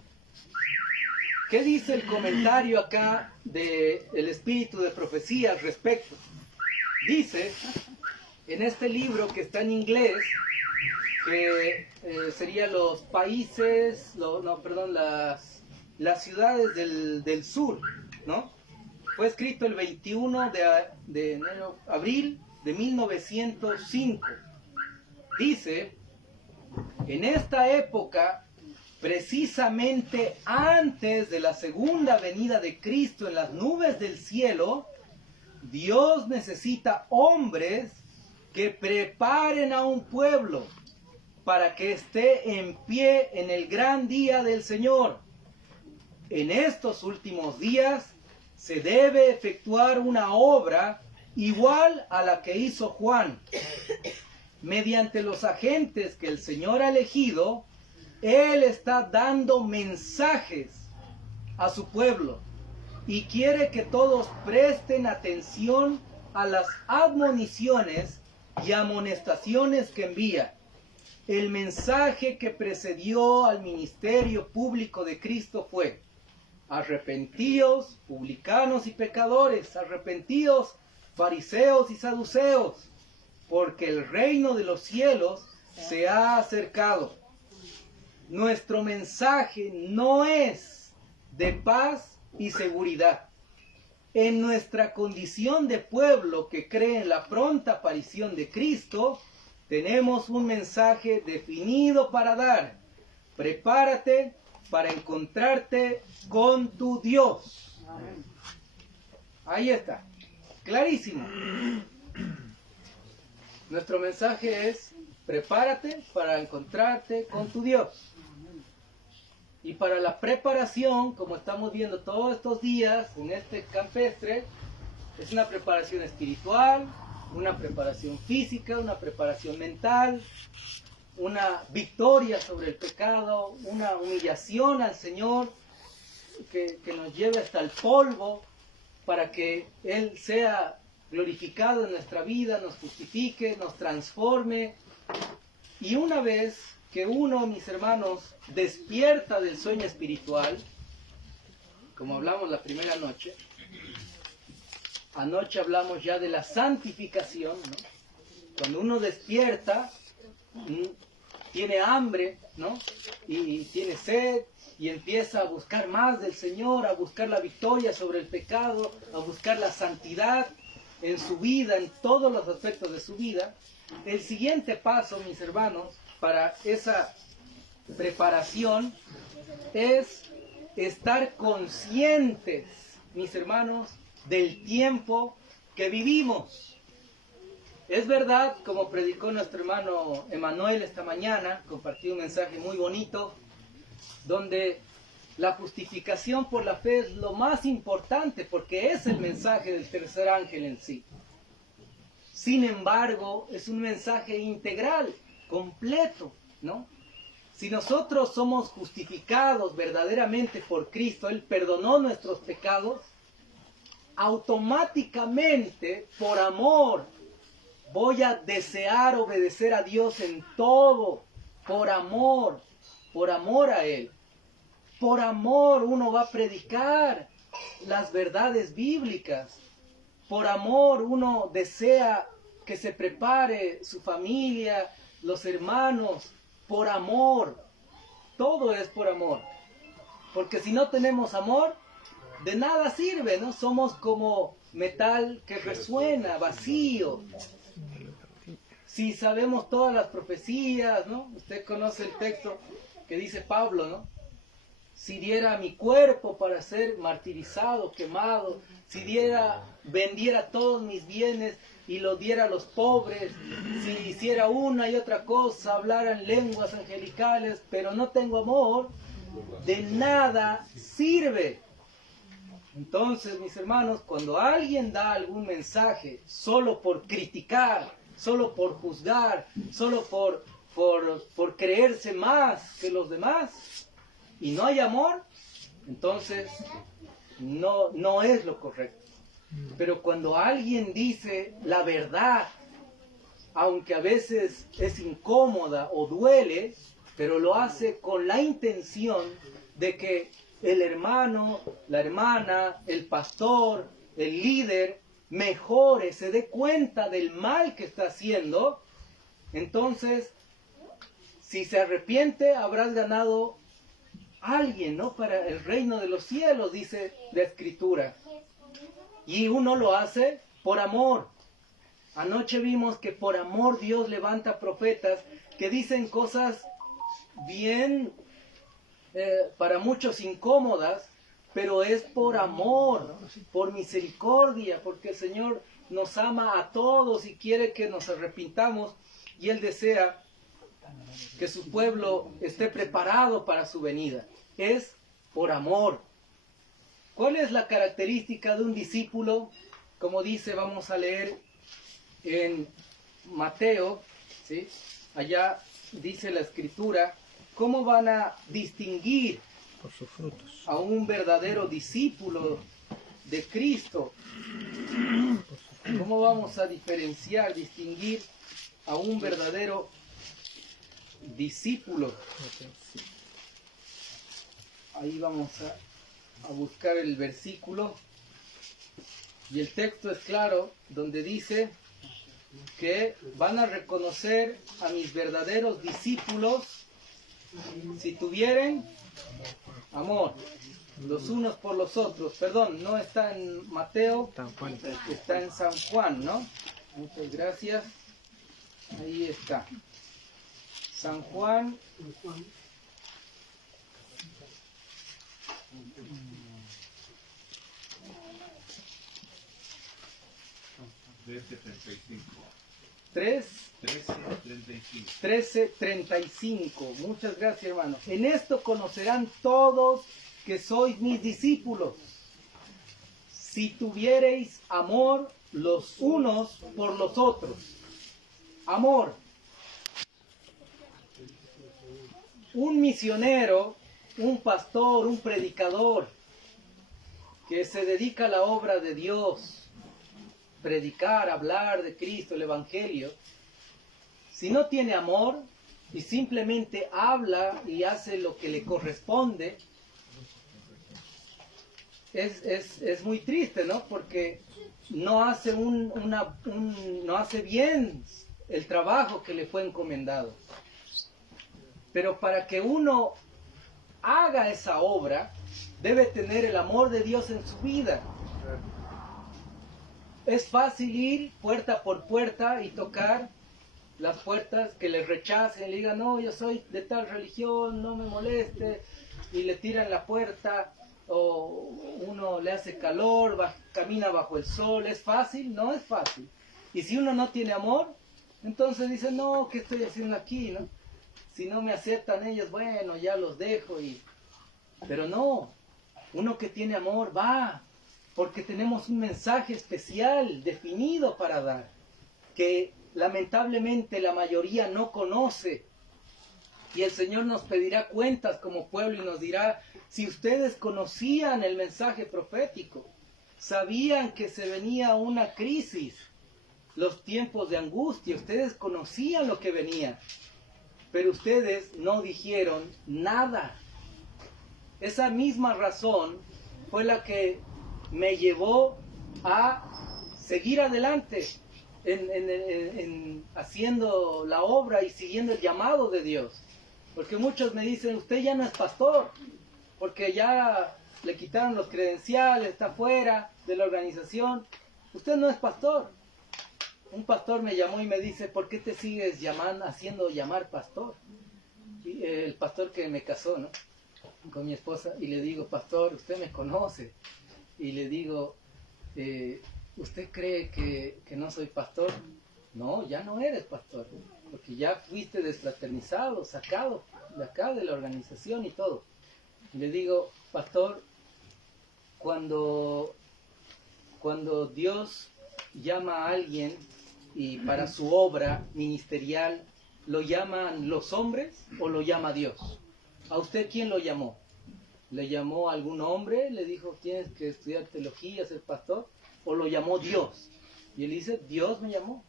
¿Qué dice el comentario acá del espíritu de profecía al respecto? Dice, en este libro que está en inglés, que serían los países, las ciudades del sur, ¿no? Fue escrito el 21 de abril de 1905. Dice, en esta época, precisamente antes de la segunda venida de Cristo en las nubes del cielo, Dios necesita hombres que preparen a un pueblo para que esté en pie en el gran día del Señor. En estos últimos días se debe efectuar una obra igual a la que hizo Juan. Mediante los agentes que el Señor ha elegido, Él está dando mensajes a su pueblo y quiere que todos presten atención a las admoniciones y amonestaciones que envía. El mensaje que precedió al ministerio público de Cristo fue: arrepentíos, publicanos y pecadores, arrepentíos, fariseos y saduceos, porque el reino de los cielos se ha acercado. Nuestro mensaje no es de paz y seguridad. En nuestra condición de pueblo que cree en la pronta aparición de Cristo, tenemos un mensaje definido para dar. Prepárate para encontrarte con tu Dios. Ahí está, clarísimo. Nuestro mensaje es: prepárate para encontrarte con tu Dios. Y para la preparación, como estamos viendo todos estos días en este campestre, es una preparación espiritual, una preparación física, una preparación mental, una victoria sobre el pecado, una humillación al Señor que nos lleve hasta el polvo para que Él sea glorificado en nuestra vida, nos justifique, nos transforme. Y una vez que uno, mis hermanos, despierta del sueño espiritual, como hablamos la primera noche, anoche hablamos ya de la santificación, ¿no? Cuando uno despierta, tiene hambre, ¿no? Y tiene sed, y empieza a buscar más del Señor, a buscar la victoria sobre el pecado, a buscar la santidad en su vida, en todos los aspectos de su vida. El siguiente paso, mis hermanos, para esa preparación es estar conscientes, mis hermanos, del tiempo que vivimos. Es verdad, como predicó nuestro hermano Emanuel esta mañana, compartió un mensaje muy bonito, donde la justificación por la fe es lo más importante, porque es el mensaje del tercer ángel en sí. Sin embargo, es un mensaje integral, completo, ¿no? Si nosotros somos justificados verdaderamente por Cristo, Él perdonó nuestros pecados, automáticamente, por amor, voy a desear obedecer a Dios en todo, por amor a Él. Por amor uno va a predicar las verdades bíblicas. Por amor uno desea que se prepare su familia, los hermanos, por amor. Todo es por amor. Porque si no tenemos amor, de nada sirve, ¿no? Somos como metal que resuena, vacío. Si sabemos todas las profecías, ¿no? Usted conoce el texto que dice Pablo, ¿no? Si diera mi cuerpo para ser martirizado, quemado, si vendiera todos mis bienes y los diera a los pobres, si hiciera una y otra cosa, hablara en lenguas angelicales, pero no tengo amor, de nada sirve. Entonces, mis hermanos, cuando alguien da algún mensaje solo por criticar, solo por juzgar, solo por creerse más que los demás, y no hay amor, entonces no es lo correcto. Pero cuando alguien dice la verdad, aunque a veces es incómoda o duele, pero lo hace con la intención de que el hermano, la hermana, el pastor, el líder, mejore, se dé cuenta del mal que está haciendo, entonces, si se arrepiente, habrás ganado alguien, ¿no? Para el reino de los cielos, dice la Escritura. Y uno lo hace por amor. Anoche vimos que por amor Dios levanta profetas que dicen cosas bien, para muchos incómodas, pero es por amor, por misericordia, porque el Señor nos ama a todos y quiere que nos arrepintamos, y Él desea que su pueblo esté preparado para su venida. Es por amor. ¿Cuál es la característica de un discípulo? Como dice, vamos a leer en Mateo, ¿sí? Allá dice la Escritura, ¿cómo van a distinguir Por sus frutos. a un verdadero discípulo de Cristo? ¿Cómo vamos a diferenciar, distinguir a un verdadero discípulo? Ahí vamos a buscar el versículo. Y el texto es claro, donde dice que van a reconocer a mis verdaderos discípulos si tuvieren amor los unos por los otros. Perdón, no está en Mateo, está en San Juan, ¿no? Muchas gracias. Ahí está. San Juan. Trece 13:35. Muchas gracias, hermanos. En esto conocerán todos que sois mis discípulos, si tuviereis amor los unos por los otros. Amor. Un misionero, un pastor, un predicador que se dedica a la obra de Dios, predicar, hablar de Cristo, el Evangelio, si no tiene amor y simplemente habla y hace lo que le corresponde, es muy triste, ¿no? Porque no hace no hace bien el trabajo que le fue encomendado. Pero para que uno haga esa obra, debe tener el amor de Dios en su vida. Es fácil ir puerta por puerta y tocar las puertas, que le rechacen, le digan, no, yo soy de tal religión, no me moleste, y le tiran la puerta, o uno le hace calor, camina bajo el sol. ¿Es fácil? No es fácil. Y si uno no tiene amor, entonces dice, no, ¿qué estoy haciendo aquí, no? Si no me aceptan ellos, bueno, ya los dejo. Pero no, uno que tiene amor va, porque tenemos un mensaje especial, definido para dar, que lamentablemente la mayoría no conoce. Y el Señor nos pedirá cuentas como pueblo y nos dirá, si ustedes conocían el mensaje profético, sabían que se venía una crisis, los tiempos de angustia, ustedes conocían lo que venía, pero ustedes no dijeron nada. Esa misma razón fue la que me llevó a seguir adelante en haciendo la obra y siguiendo el llamado de Dios. Porque muchos me dicen, usted ya no es pastor, porque ya le quitaron los credenciales, está fuera de la organización. Usted no es pastor. Un pastor me llamó y me dice, ¿por qué te sigues haciendo llamar pastor? Y el pastor que me casó, ¿no?, con mi esposa, y le digo, pastor, usted me conoce. Y le digo, ¿usted cree que no soy pastor? No, ya no eres pastor, porque ya fuiste desfraternizado, sacado de acá, de la organización y todo. Y le digo, pastor, cuando Dios llama a alguien y para su obra ministerial, ¿lo llaman los hombres o lo llama Dios? ¿A usted quién lo llamó? ¿Le llamó algún hombre? ¿Le dijo, tienes que estudiar teología, ser pastor? ¿O lo llamó Dios? Y él dice, Dios me llamó.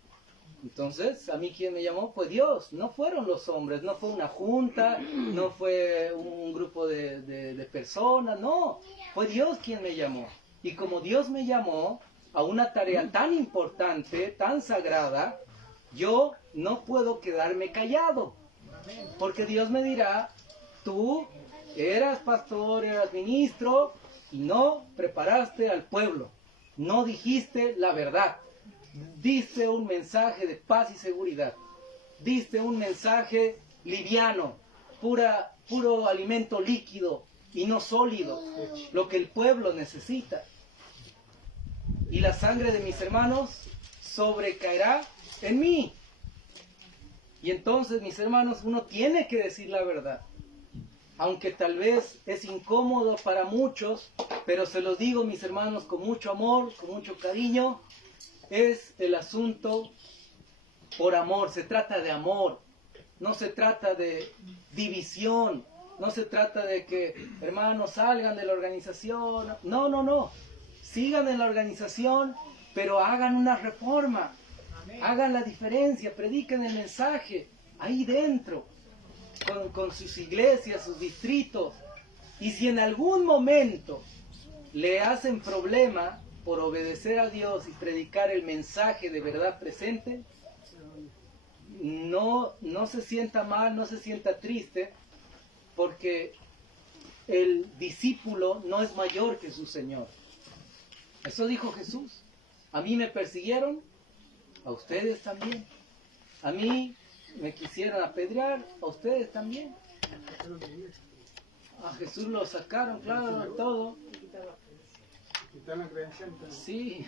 Entonces, ¿a mí quién me llamó? Pues Dios. No fueron los hombres, no fue una junta, no fue un grupo de personas, no. Fue Dios quien me llamó. Y como Dios me llamó a una tarea tan importante, tan sagrada, yo no puedo quedarme callado. Porque Dios me dirá, tú eras pastor, eras ministro y no preparaste al pueblo, no dijiste la verdad, diste un mensaje de paz y seguridad, diste un mensaje liviano, puro alimento líquido y no sólido, lo que el pueblo necesita. Y la sangre de mis hermanos sobrecaerá en mí. Y entonces, mis hermanos, uno tiene que decir la verdad. Aunque tal vez es incómodo para muchos, pero se los digo, mis hermanos, con mucho amor, con mucho cariño, es el asunto por amor, se trata de amor, no se trata de división, no se trata de que hermanos salgan de la organización, no, sigan en la organización, pero hagan una reforma, hagan la diferencia, prediquen el mensaje ahí dentro, con sus iglesias, sus distritos. Y si en algún momento le hacen problema por obedecer a Dios y predicar el mensaje de verdad presente, no se sienta mal, no se sienta triste, porque el discípulo no es mayor que su Señor. Eso dijo Jesús. A mí me persiguieron, a ustedes también. A mí me quisieron apedrear, a ustedes también. A Jesús lo sacaron, claro, todo. Sí,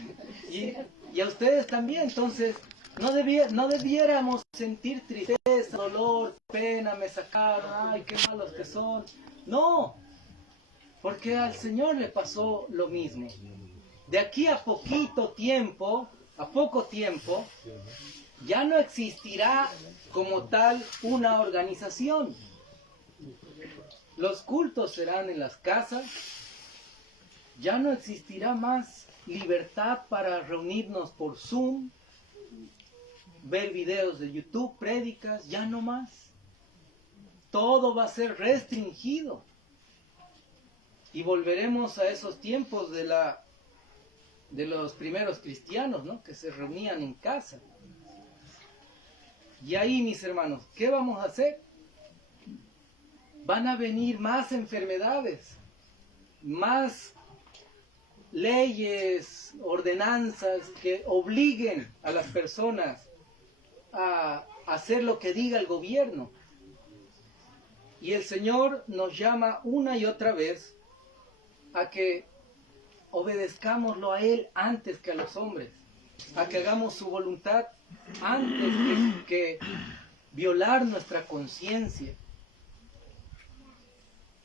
y a ustedes también. Entonces, no debiéramos sentir tristeza, dolor, pena, me sacaron, ay, qué malos que son. No, porque al Señor le pasó lo mismo. De aquí a poco tiempo, ya no existirá como tal una organización. Los cultos serán en las casas. Ya no existirá más libertad para reunirnos por Zoom, ver videos de YouTube, prédicas, ya no más. Todo va a ser restringido. Y volveremos a esos tiempos de los primeros cristianos, ¿no?, que se reunían en casa. Y ahí, mis hermanos, ¿qué vamos a hacer? Van a venir más enfermedades, más leyes, ordenanzas que obliguen a las personas a hacer lo que diga el gobierno. Y el Señor nos llama una y otra vez a que obedezcámoslo a Él antes que a los hombres, a que hagamos su voluntad antes que violar nuestra conciencia.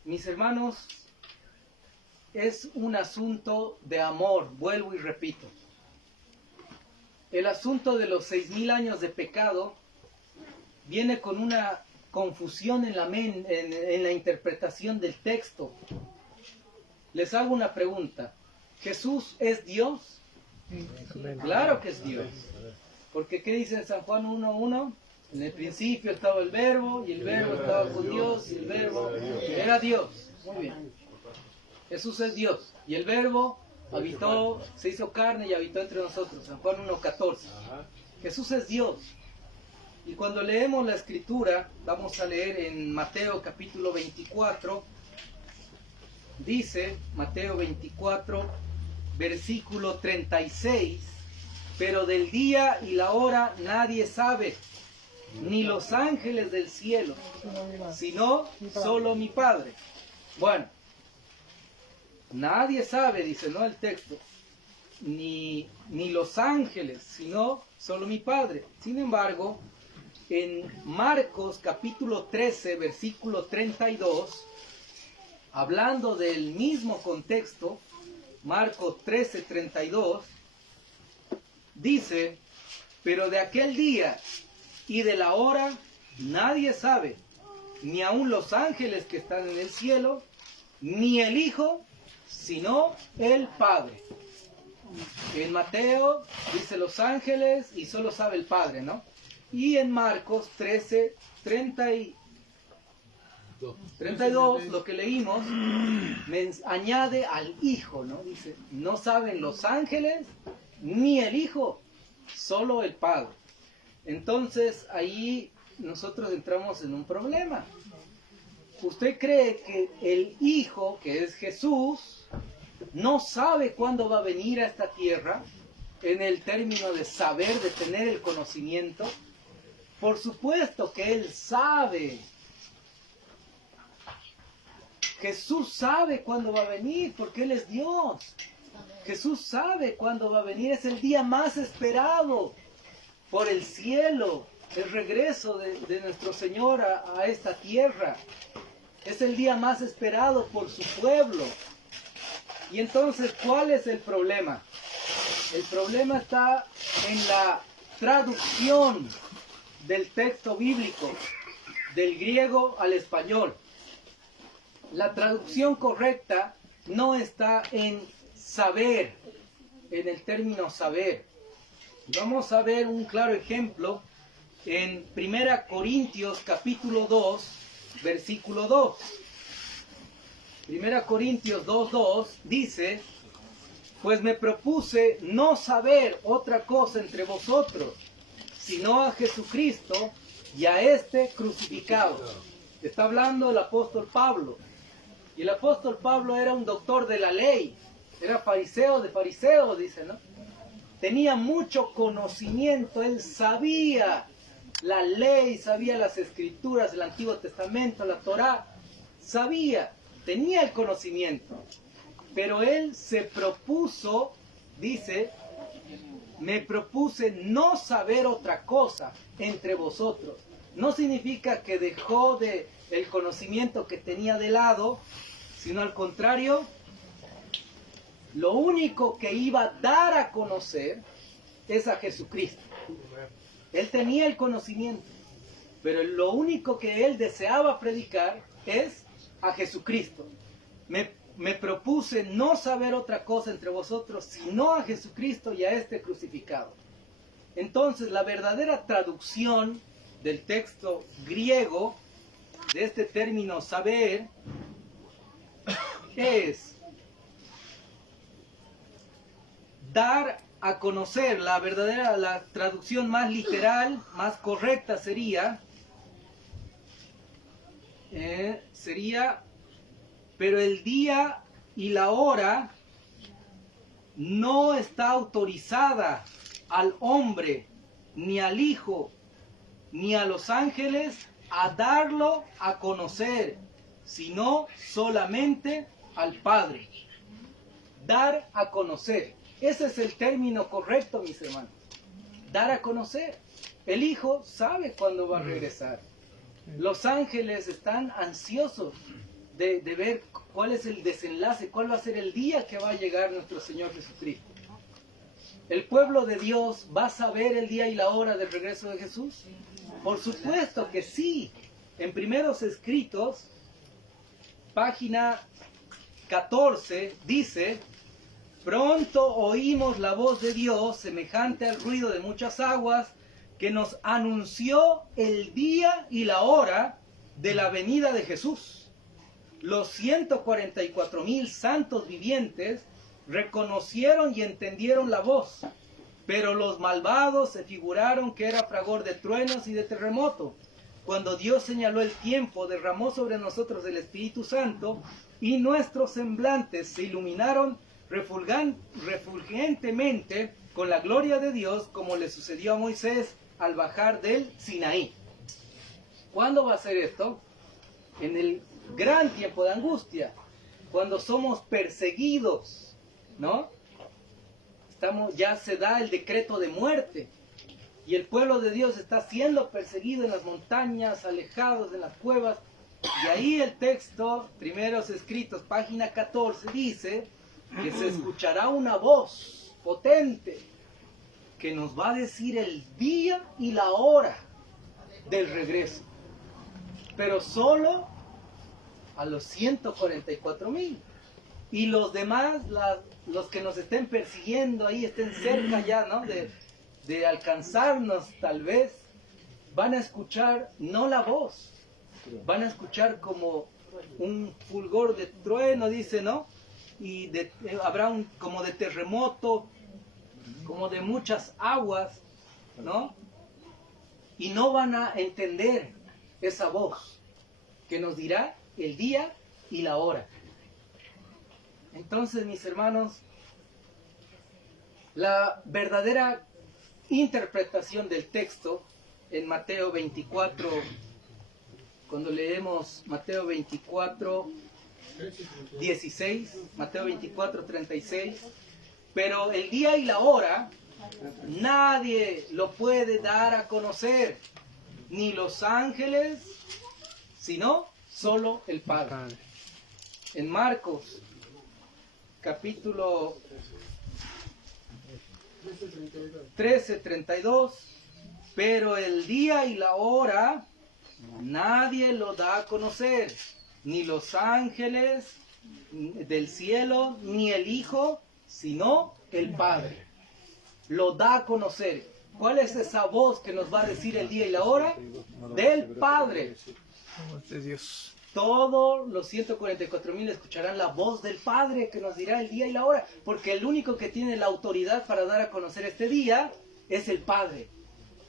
Mis hermanos, es un asunto de amor, vuelvo y repito. El asunto de los 6.000 años de pecado viene con una confusión en la interpretación del texto. Les hago una pregunta. ¿Jesús es Dios? Claro que es Dios. Porque ¿qué dice en San Juan 1:1? En el principio estaba el verbo, y el verbo estaba con Dios, y el verbo era Dios. Muy bien. Jesús es Dios. Y el verbo habitó, se hizo carne y habitó entre nosotros. San Juan 1:14. Jesús es Dios. Y cuando leemos la escritura, vamos a leer en Mateo capítulo 24, dice, Mateo 24, versículo 36, pero del día y la hora nadie sabe, ni los ángeles del cielo, sino solo mi Padre. Bueno, nadie sabe, dice, ¿no? El texto, ni los ángeles, sino solo mi Padre. Sin embargo, en Marcos capítulo 13, versículo 32, hablando del mismo contexto, Marcos 13, 32, dice, pero de aquel día y de la hora nadie sabe, ni aun los ángeles que están en el cielo, ni el Hijo, sino el Padre. En Mateo dice los ángeles y solo sabe el Padre, ¿no? Y en Marcos 13, 32, lo que leímos, añade al Hijo, ¿no? Dice, no saben los ángeles ni el Hijo, solo el Padre. Entonces ahí nosotros entramos en un problema. ¿Usted cree que el Hijo, que es Jesús, no sabe cuándo va a venir a esta tierra? En el término de saber, de tener el conocimiento. Por supuesto que Él sabe. Jesús sabe cuándo va a venir, porque Él es Dios. Jesús sabe cuándo va a venir. Es el día más esperado por el cielo, el regreso de nuestro Señor a esta tierra. Es el día más esperado por su pueblo. Y entonces, ¿cuál es el problema? El problema está en la traducción del texto bíblico, del griego al español. La traducción correcta no está en saber, en el término saber. Vamos a ver un claro ejemplo en 1 Corintios capítulo 2, versículo 2. 1 Corintios 2:2 dice, pues me propuse no saber otra cosa entre vosotros, sino a Jesucristo y a este crucificado. Está hablando el apóstol Pablo. Y el apóstol Pablo era un doctor de la ley. Era fariseo de fariseos, dice, ¿no? Tenía mucho conocimiento. Él sabía la ley, sabía las escrituras del Antiguo Testamento, la Torá. Sabía, tenía el conocimiento. Pero él se propuso, dice, me propuse no saber otra cosa entre vosotros. No significa que dejó el conocimiento que tenía de lado, sino al contrario, lo único que iba a dar a conocer es a Jesucristo. Él tenía el conocimiento, pero lo único que él deseaba predicar es a Jesucristo. Me propuse no saber otra cosa entre vosotros, sino a Jesucristo y a este crucificado. Entonces, la verdadera traducción del texto griego, de este término saber, es dar a conocer. La traducción más literal, más correcta sería, pero el día y la hora no está autorizada al hombre, ni al Hijo, ni a los ángeles a darlo a conocer, sino solamente al Padre. Dar a conocer. Ese es el término correcto, mis hermanos. Dar a conocer. El Hijo sabe cuándo va a regresar. Los ángeles están ansiosos de ver cuál es el desenlace, cuál va a ser el día que va a llegar nuestro Señor Jesucristo. ¿El pueblo de Dios va a saber el día y la hora del regreso de Jesús? Por supuesto que sí. En Primeros Escritos, página 14, dice, Pronto oímos la voz de Dios, semejante al ruido de muchas aguas, que nos anunció el día y la hora de la venida de Jesús. Los 144,000 santos vivientes reconocieron y entendieron la voz, pero los malvados se figuraron que era fragor de truenos y de terremoto. Cuando Dios señaló el tiempo, derramó sobre nosotros el Espíritu Santo y nuestros semblantes se iluminaron refulgentemente con la gloria de Dios, como le sucedió a Moisés al bajar del Sinaí. ¿Cuándo va a ser esto? En el gran tiempo de angustia, cuando somos perseguidos, ¿no? Ya se da el decreto de muerte y el pueblo de Dios está siendo perseguido en las montañas, alejados de las cuevas. Y ahí el texto, Primeros Escritos, página 14, dice que se escuchará una voz potente que nos va a decir el día y la hora del regreso, pero solo a los 144,000. Y los demás, los que nos estén persiguiendo ahí, estén cerca ya, ¿no?, de alcanzarnos tal vez, van a escuchar no la voz, van a escuchar como un fulgor de trueno, dice, ¿no? Y habrá como de terremoto, como de muchas aguas, ¿no? Y no van a entender esa voz que nos dirá el día y la hora. Entonces, mis hermanos, la verdadera interpretación del texto en Mateo 24, cuando leemos Mateo 24, 16, Mateo 24, 36, pero el día y la hora nadie lo puede dar a conocer, ni los ángeles, sino solo el Padre. En Marcos, capítulo 13:32, pero el día y la hora nadie lo da a conocer, ni los ángeles del cielo, ni el Hijo, sino el Padre. Lo da a conocer. ¿Cuál es esa voz que nos va a decir el día y la hora? Del Padre. De Dios. Todos los 144,000 escucharán la voz del Padre que nos dirá el día y la hora, porque el único que tiene la autoridad para dar a conocer este día es el Padre.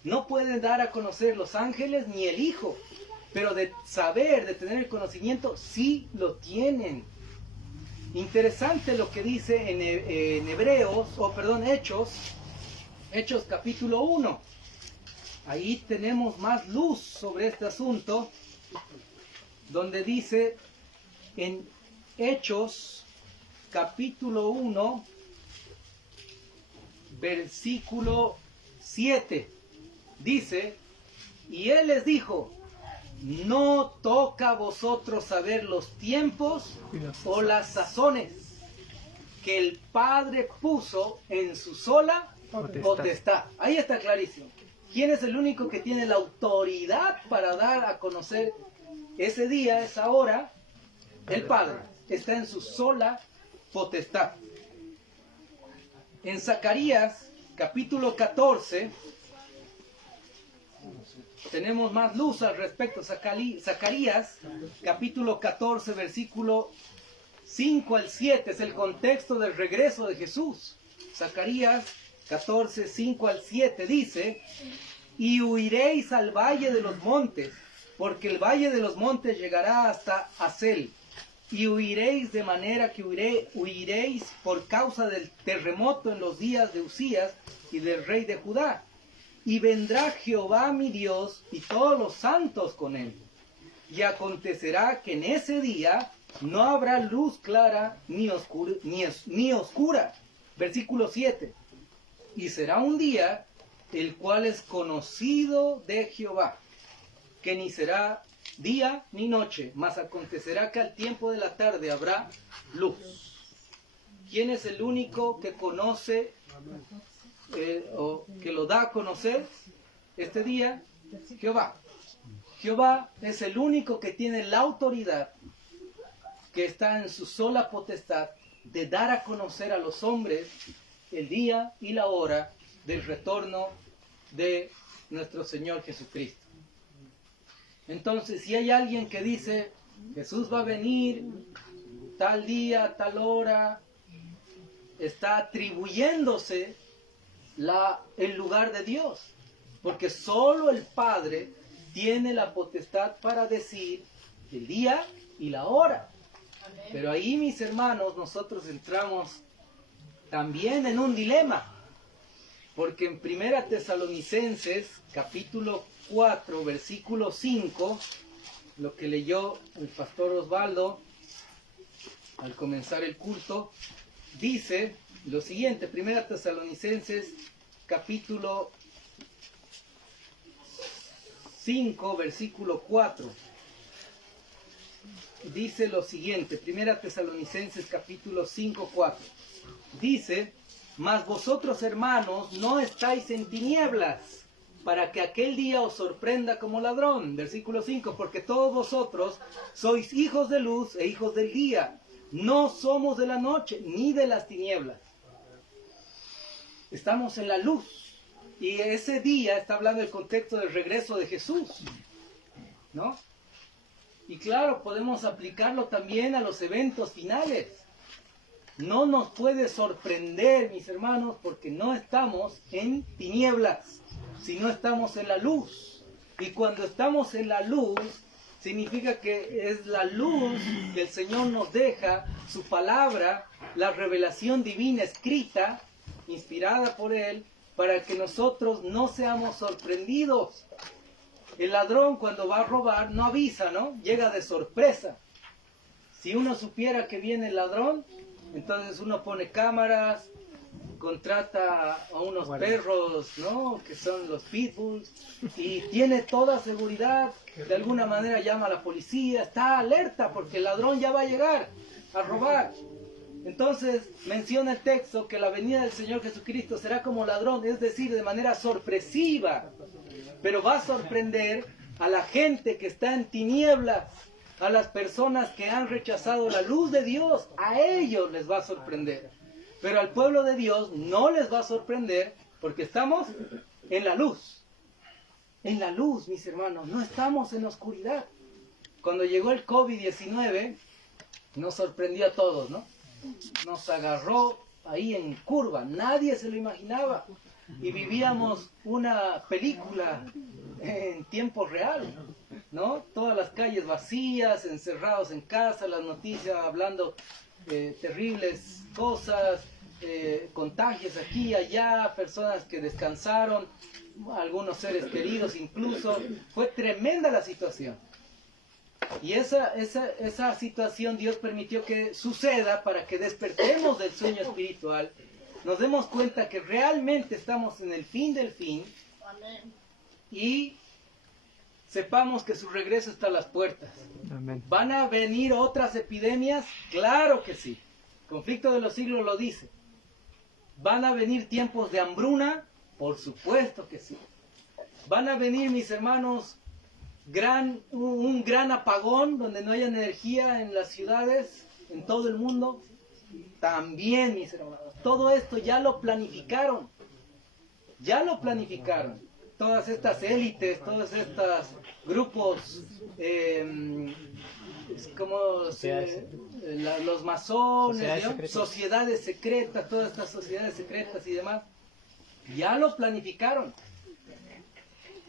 No pueden dar a conocer los ángeles ni el Hijo, pero de saber, de tener el conocimiento, sí lo tienen. Interesante lo que dice en Hechos capítulo 1. Ahí tenemos más luz sobre este asunto, donde dice en Hechos capítulo 1, versículo 7, dice, y él les dijo, no toca a vosotros saber los tiempos o las sazones que el Padre puso en su sola potestad. Ahí está clarísimo. ¿Quién es el único que tiene la autoridad para dar a conocer ese día, esa hora? El Padre. Está en su sola potestad. En Zacarías, capítulo 14, tenemos más luz al respecto. Zacarías, capítulo 14, versículo 5 al 7, es el contexto del regreso de Jesús. Zacarías 14, 5 al 7 dice, y huiréis al valle de los montes, porque el valle de los montes llegará hasta Asel, y huiréis de manera que huiréis por causa del terremoto en los días de Usías y del rey de Judá. Y vendrá Jehová mi Dios y todos los santos con él. Y acontecerá que en ese día no habrá luz clara ni oscura. Versículo 7. Y será un día el cual es conocido de Jehová, que ni será día ni noche, mas acontecerá que al tiempo de la tarde habrá luz. ¿Quién es el único que conoce o que lo da a conocer este día? Jehová. Jehová es el único que tiene la autoridad, que está en su sola potestad de dar a conocer a los hombres el día y la hora del retorno de nuestro Señor Jesucristo. Entonces, si hay alguien que dice, Jesús va a venir tal día, tal hora, está atribuyéndose el lugar de Dios, porque solo el Padre tiene la potestad para decir el día y la hora. Pero ahí, mis hermanos, nosotros entramos también en un dilema, porque en 1 Tesalonicenses, capítulo 4, versículo 5, lo que leyó el pastor Osvaldo al comenzar el culto, dice lo siguiente, 1 Tesalonicenses, capítulo 5, versículo 4. Dice lo siguiente, 1 Tesalonicenses capítulo 5, 4. Dice, mas vosotros, hermanos, no estáis en tinieblas, para que aquel día os sorprenda como ladrón. Versículo 5, porque todos vosotros sois hijos de luz e hijos del día. No somos de la noche ni de las tinieblas. Estamos en la luz. Y ese día está hablando del contexto del regreso de Jesús, ¿no? Y claro, podemos aplicarlo también a los eventos finales. No nos puede sorprender, mis hermanos, porque no estamos en tinieblas, sino estamos en la luz. Y cuando estamos en la luz, significa que es la luz que el Señor nos deja, su palabra, la revelación divina escrita, inspirada por Él, para que nosotros no seamos sorprendidos. El ladrón cuando va a robar no avisa, ¿no? Llega de sorpresa. Si uno supiera que viene el ladrón, entonces uno pone cámaras, contrata a unos perros, ¿no? Que son los pitbulls, y tiene toda seguridad, de alguna manera llama a la policía, está alerta porque el ladrón ya va a llegar a robar. Entonces menciona el texto que la venida del Señor Jesucristo será como ladrón, es decir, de manera sorpresiva, pero va a sorprender a la gente que está en tinieblas, a las personas que han rechazado la luz de Dios, a ellos les va a sorprender. Pero al pueblo de Dios no les va a sorprender porque estamos en la luz. En la luz, mis hermanos, no estamos en la oscuridad. Cuando llegó el COVID-19, nos sorprendió a todos, ¿no? Nos agarró ahí en curva, nadie se lo imaginaba. Y vivíamos una película en tiempo real, ¿no? Todas las calles vacías, encerrados en casa, las noticias hablando terribles cosas, contagios aquí y allá, personas que descansaron, algunos seres queridos incluso. Fue tremenda la situación. Y esa situación Dios permitió que suceda para que despertemos del sueño espiritual, nos demos cuenta que realmente estamos en el fin del fin. Amén. Y sepamos que su regreso está a las puertas. Amén. ¿Van a venir otras epidemias? Claro que sí. Conflicto de los siglos lo dice. ¿Van a venir tiempos de hambruna? Por supuesto que sí. ¿Van a venir, mis hermanos, un gran apagón donde no haya energía en las ciudades, en todo el mundo? También, mis hermanos. Todo esto ya lo planificaron. Ya lo planificaron. Todas estas élites, todos estos grupos, los masones, sociedades secretas, todas estas sociedades secretas y demás, ya lo planificaron.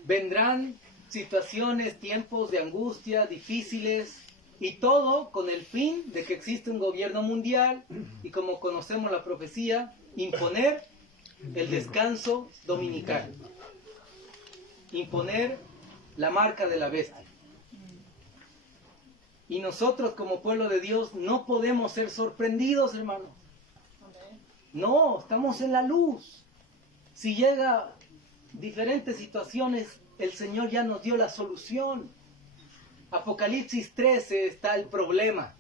Vendrán situaciones, tiempos de angustia, difíciles, y todo con el fin de que existe un gobierno mundial y, como conocemos la profecía, imponer el descanso dominical. Imponer la marca de la bestia. Y nosotros como pueblo de Dios no podemos ser sorprendidos, hermanos. No, estamos en la luz. Si llega diferentes situaciones, el Señor ya nos dio la solución. Apocalipsis 13 está el problema.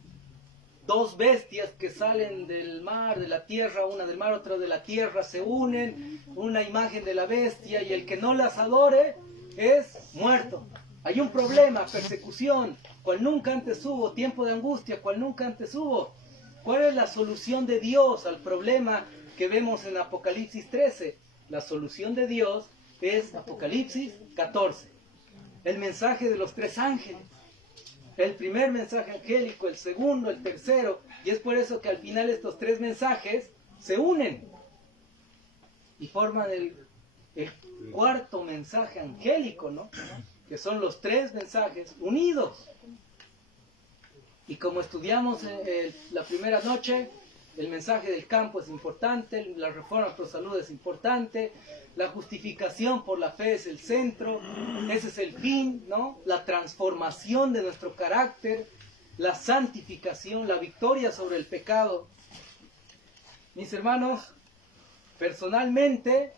Dos bestias que salen del mar, de la tierra, una del mar, otra de la tierra, se unen, una imagen de la bestia, y el que no las adore es muerto. Hay un problema, persecución, cual nunca antes hubo, tiempo de angustia, cual nunca antes hubo. ¿Cuál es la solución de Dios al problema que vemos en Apocalipsis 13? La solución de Dios es Apocalipsis 14. El mensaje de los 3 ángeles. El primer mensaje angélico, el segundo, el tercero. Y es por eso que al final estos 3 mensajes se unen y forman el cuarto mensaje angélico, ¿no? Que son los 3 mensajes unidos. Y como estudiamos la primera noche, el mensaje del campo es importante, la reforma por salud es importante, la justificación por la fe es el centro, ese es el fin, ¿no? La transformación de nuestro carácter, la santificación, la victoria sobre el pecado. Mis hermanos, personalmente,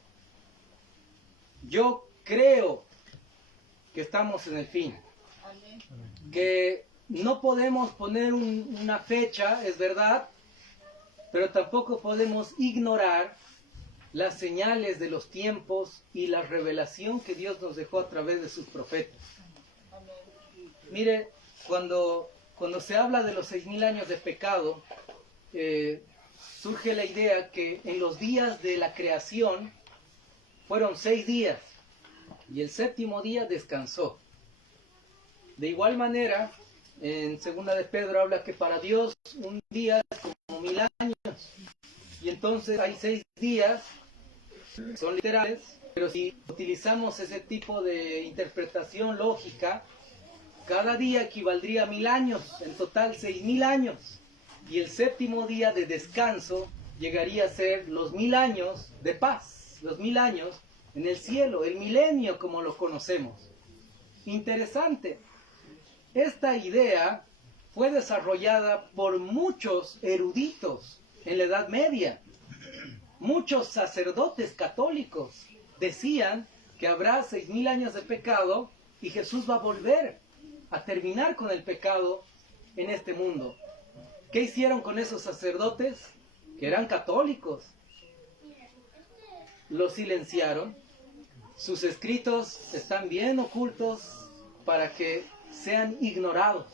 yo creo que estamos en el fin. Que no podemos poner una fecha, es verdad, pero tampoco podemos ignorar las señales de los tiempos y la revelación que Dios nos dejó a través de sus profetas. Mire, cuando se habla de los 6.000 años de pecado, surge la idea que en los días de la creación fueron 6 días y el 7º día descansó. De igual manera, en segunda de Pedro habla que para Dios un día es como 1000 años. Y entonces hay 6 días, son literales, pero si utilizamos ese tipo de interpretación lógica, cada día equivaldría a 1000 años, en total 6000 años. Y el 7º día de descanso llegaría a ser los 1000 años de paz, los 1000 años en el cielo, el milenio como lo conocemos. Interesante. Esta idea fue desarrollada por muchos eruditos en la Edad Media. Muchos sacerdotes católicos decían que habrá 6000 años de pecado y Jesús va a volver a terminar con el pecado en este mundo. ¿Qué hicieron con esos sacerdotes? Que eran católicos. Los silenciaron. Sus escritos están bien ocultos para que sean ignorados.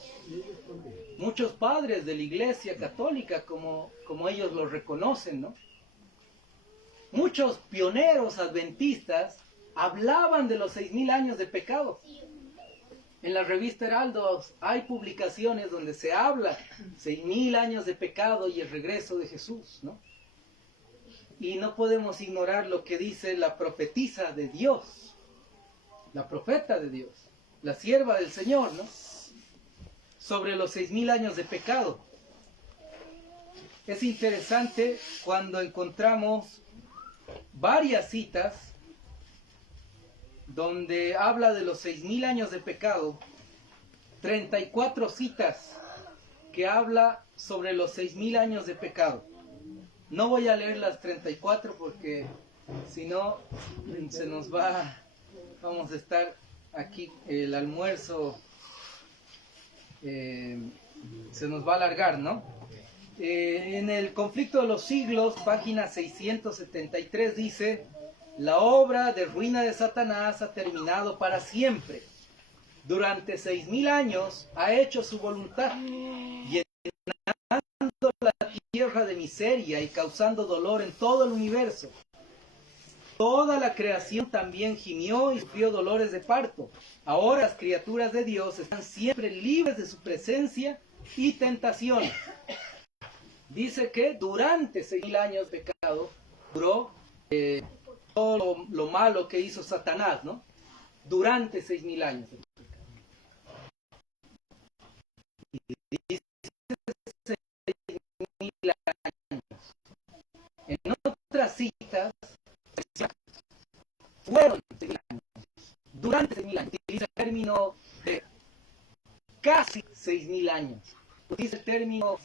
Muchos padres de la Iglesia Católica, como ellos lo reconocen, ¿no? Muchos pioneros adventistas hablaban de los 6000 años de pecado. En la revista Heraldo hay publicaciones donde se habla 6000 años de pecado y el regreso de Jesús, ¿no? Y no podemos ignorar lo que dice la profetisa de Dios, la profeta de Dios, la sierva del Señor, ¿no? Sobre los 6000 años de pecado. Es interesante cuando encontramos varias citas donde habla de los 6000 años de pecado, 34 citas que habla sobre los 6000 años de pecado. No voy a leer las 34 porque si no se nos vamos a estar aquí, el almuerzo se nos va a alargar, ¿no? En el Conflicto de los Siglos, página 673 dice: la obra de ruina de Satanás ha terminado para siempre. Durante 6000 años ha hecho su voluntad, llenando la tierra de miseria y causando dolor en todo el universo. Toda la creación también gimió y sufrió dolores de parto. Ahora las criaturas de Dios están siempre libres de su presencia y tentaciones. Dice que durante 6000 años de pecado duró todo lo malo que hizo Satanás, ¿no? Durante 6000 años de pecado. Y dice 6000 años. En otras citas, fueron 6000 años. Durante 6000 años. Utiliza el término de casi 6000 años. Utiliza el término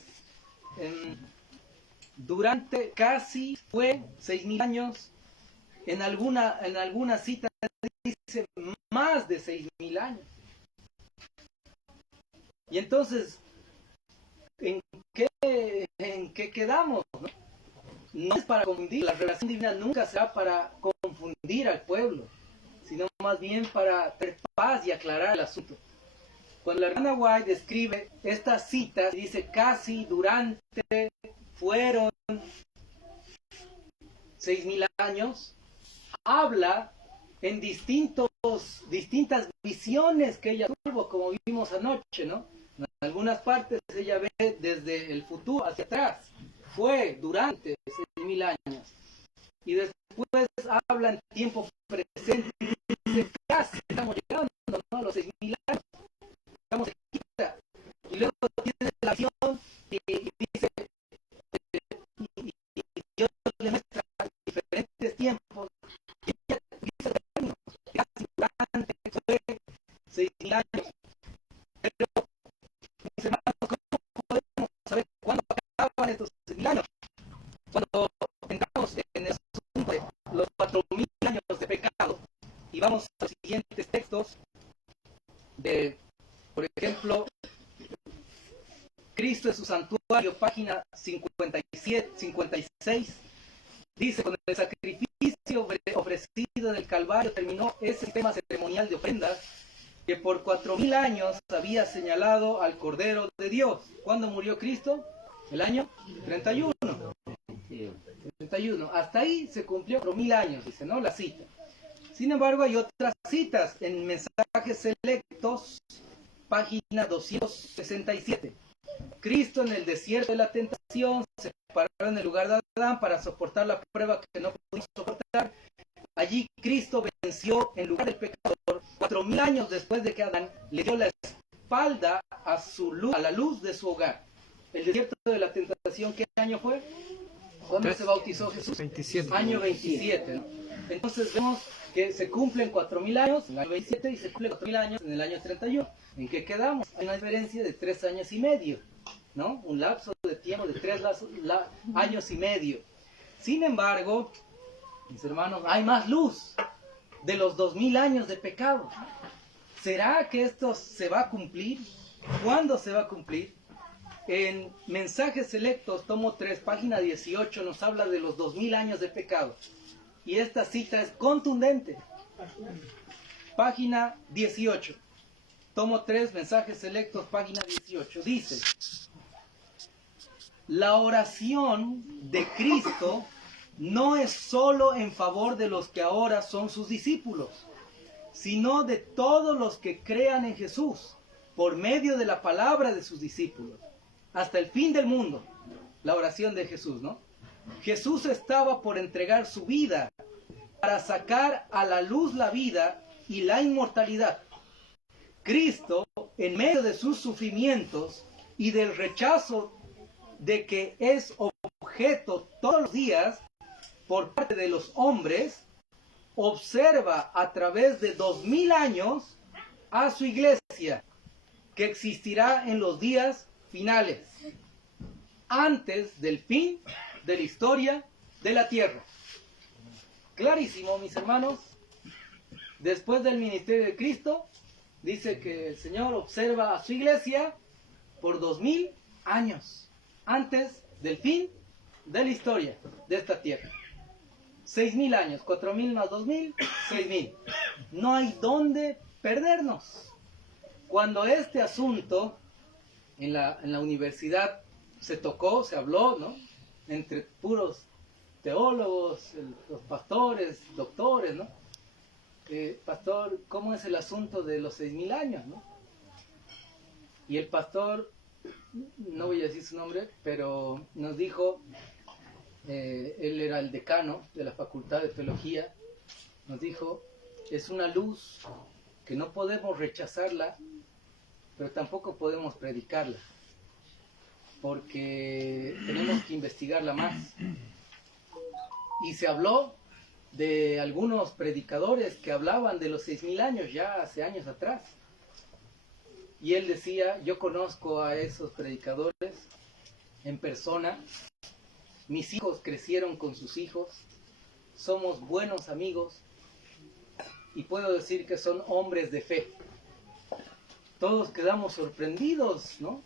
durante casi fue 6000 años. En alguna cita dice más de 6000 años. Y entonces, ¿en qué quedamos? No es para confundir. La revelación divina nunca será para confundir al pueblo, sino más bien para tener paz y aclarar el asunto. Cuando la hermana White describe estas citas, dice casi, durante, fueron 6.000 años, habla en distintas visiones que ella tuvo, como vimos anoche, ¿no? En algunas partes ella ve desde el futuro hacia atrás, fue durante 6.000 años, y después habla en tiempo presente, y dice, casi estamos llegando, ¿no? A los 6.000 años, estamos cerquita, y luego tiene la visión y dice, y Dios le muestra diferentes tiempos, y ella dice términos, casi durante, fue 6.000 años, pero mis hermanos, ¿cómo podemos saber cuándo acaban estos 6.000 años? Cuando entramos en el asunto de los 4.000 años de pecado y vamos a los siguientes textos de, por ejemplo, Cristo en su santuario, página 56, dice, con el sacrificio ofrecido en el Calvario terminó ese sistema ceremonial de ofrendas que por 4.000 años había señalado al Cordero de Dios. ¿Cuándo murió Cristo? El año 31. 31. Hasta ahí se cumplió 4.000 años, dice, ¿no? La cita. Sin embargo, hay otras citas en Mensajes Selectos, página 267. Cristo en el desierto de la tentación se paró en el lugar de Adán para soportar la prueba que no pudimos soportar. Allí Cristo venció en lugar del pecador 4.000 años después de que Adán le dio la espalda a la luz de su hogar. El desierto de la tentación, ¿qué año fue? ¿Cuándo se bautizó Jesús? 27. Año 27, ¿no? Entonces vemos que se cumplen 4.000 años en el año 27 y se cumplen 4.000 años en el año 31. ¿En qué quedamos? Hay una diferencia de 3 años y medio, ¿no? Un lapso de tiempo de 3 años y medio. Sin embargo, mis hermanos, hay más luz de los 2.000 años de pecado. ¿Será que esto se va a cumplir? ¿Cuándo se va a cumplir? En Mensajes Selectos, tomo 3, página 18, nos habla de los 2.000 años de pecado. Y esta cita es contundente. Página 18. Tomo 3, Mensajes Selectos, página 18. Dice, la oración de Cristo no es solo en favor de los que ahora son sus discípulos, sino de todos los que crean en Jesús, por medio de la palabra de sus discípulos, hasta el fin del mundo. La oración de Jesús, ¿no? Jesús estaba por entregar su vida para sacar a la luz la vida y la inmortalidad. Cristo, en medio de sus sufrimientos y del rechazo de que es objeto todos los días por parte de los hombres, observa a través de 2.000 años a su iglesia, que existirá en los días finales, antes del fin de la historia de la tierra. Clarísimo, mis hermanos. Después del ministerio de Cristo, dice que el Señor observa a su iglesia por 2.000 años, antes del fin de la historia de esta tierra. 6.000 años, 4.000 más 2.000, 6.000. No hay dónde perdernos. Cuando este asunto en la universidad se tocó, se habló, ¿no? Entre puros teólogos, los pastores, doctores, ¿no? Pastor, ¿cómo es el asunto de los 6.000 años, ¿no? Y el pastor, no voy a decir su nombre, pero nos dijo, él era el decano de la Facultad de Teología, nos dijo, es una luz que no podemos rechazarla, pero tampoco podemos predicarla, porque tenemos que investigarla más. Y se habló de algunos predicadores que hablaban de los 6.000 años ya hace años atrás. Y él decía, yo conozco a esos predicadores en persona, mis hijos crecieron con sus hijos, somos buenos amigos y puedo decir que son hombres de fe. Todos quedamos sorprendidos, ¿no?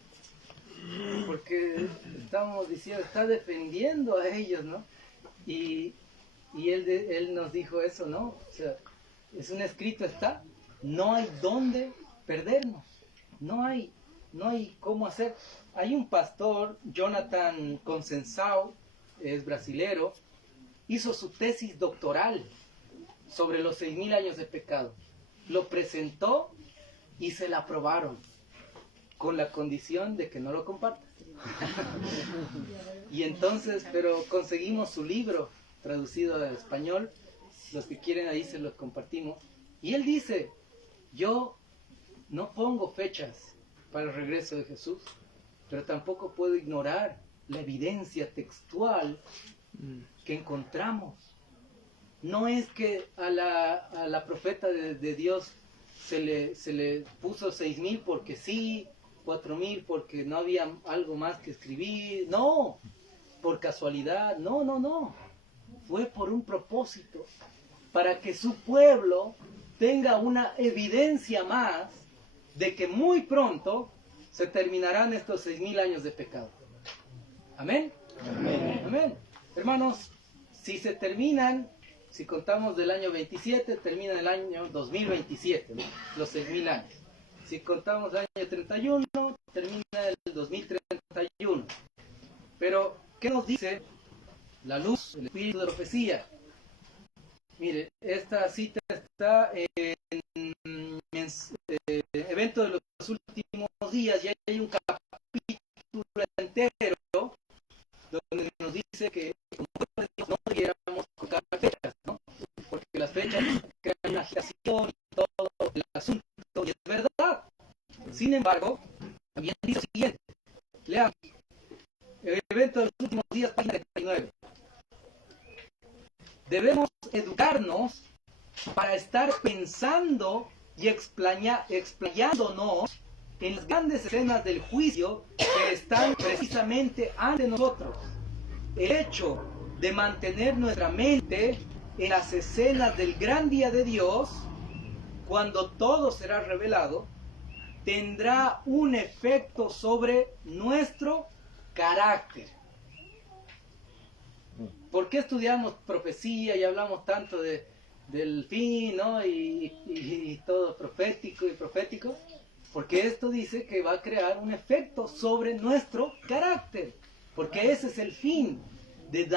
Porque estamos diciendo, está defendiendo a ellos, ¿no? Y él nos dijo eso, ¿no? O sea, es un escrito, está, no hay dónde perdernos, no hay. no hay cómo hacer. Hay un pastor, Jonathan Consensao, es brasilero, hizo su tesis doctoral sobre los 6.000 años de pecado. Lo presentó y se la aprobaron, con la condición de que no lo compartas. Y entonces, pero conseguimos su libro traducido al español. Los que quieren ahí se los compartimos. Y él dice, yo no pongo fechas para el regreso de Jesús, pero tampoco puedo ignorar la evidencia textual que encontramos. No es que a la profeta de Dios se le puso 6.000 porque sí, 4.000 porque no había algo más que escribir. No, por casualidad. No. Fue por un propósito, para que su pueblo tenga una evidencia más de que muy pronto se terminarán estos 6.000 años de pecado. Amén. Amén. Amén. Hermanos, si se terminan, si contamos del año 27, termina el año 2027, ¿no? Los 6.000 años. Si contamos el año 31, termina el 2031. Pero, ¿qué nos dice la luz, el espíritu de profecía? Mire, esta cita está en Evento de los Últimos Días, y hay un capítulo entero donde nos dice que como no debiéramos contar fechas, ¿no? Porque las fechas crean una agitación y todo el asunto, y es verdad. Sin embargo, también dice lo siguiente, leamos, el Evento de los Últimos Días, página 39. Debemos educarnos para estar pensando y explayándonos en las grandes escenas del juicio que están precisamente ante nosotros. El hecho de mantener nuestra mente en las escenas del gran día de Dios, cuando todo será revelado, tendrá un efecto sobre nuestro carácter. ¿Por qué estudiamos profecía y hablamos tanto del fin, ¿no? y todo profético y profético? Porque esto dice que va a crear un efecto sobre nuestro carácter. Porque ese es el fin. De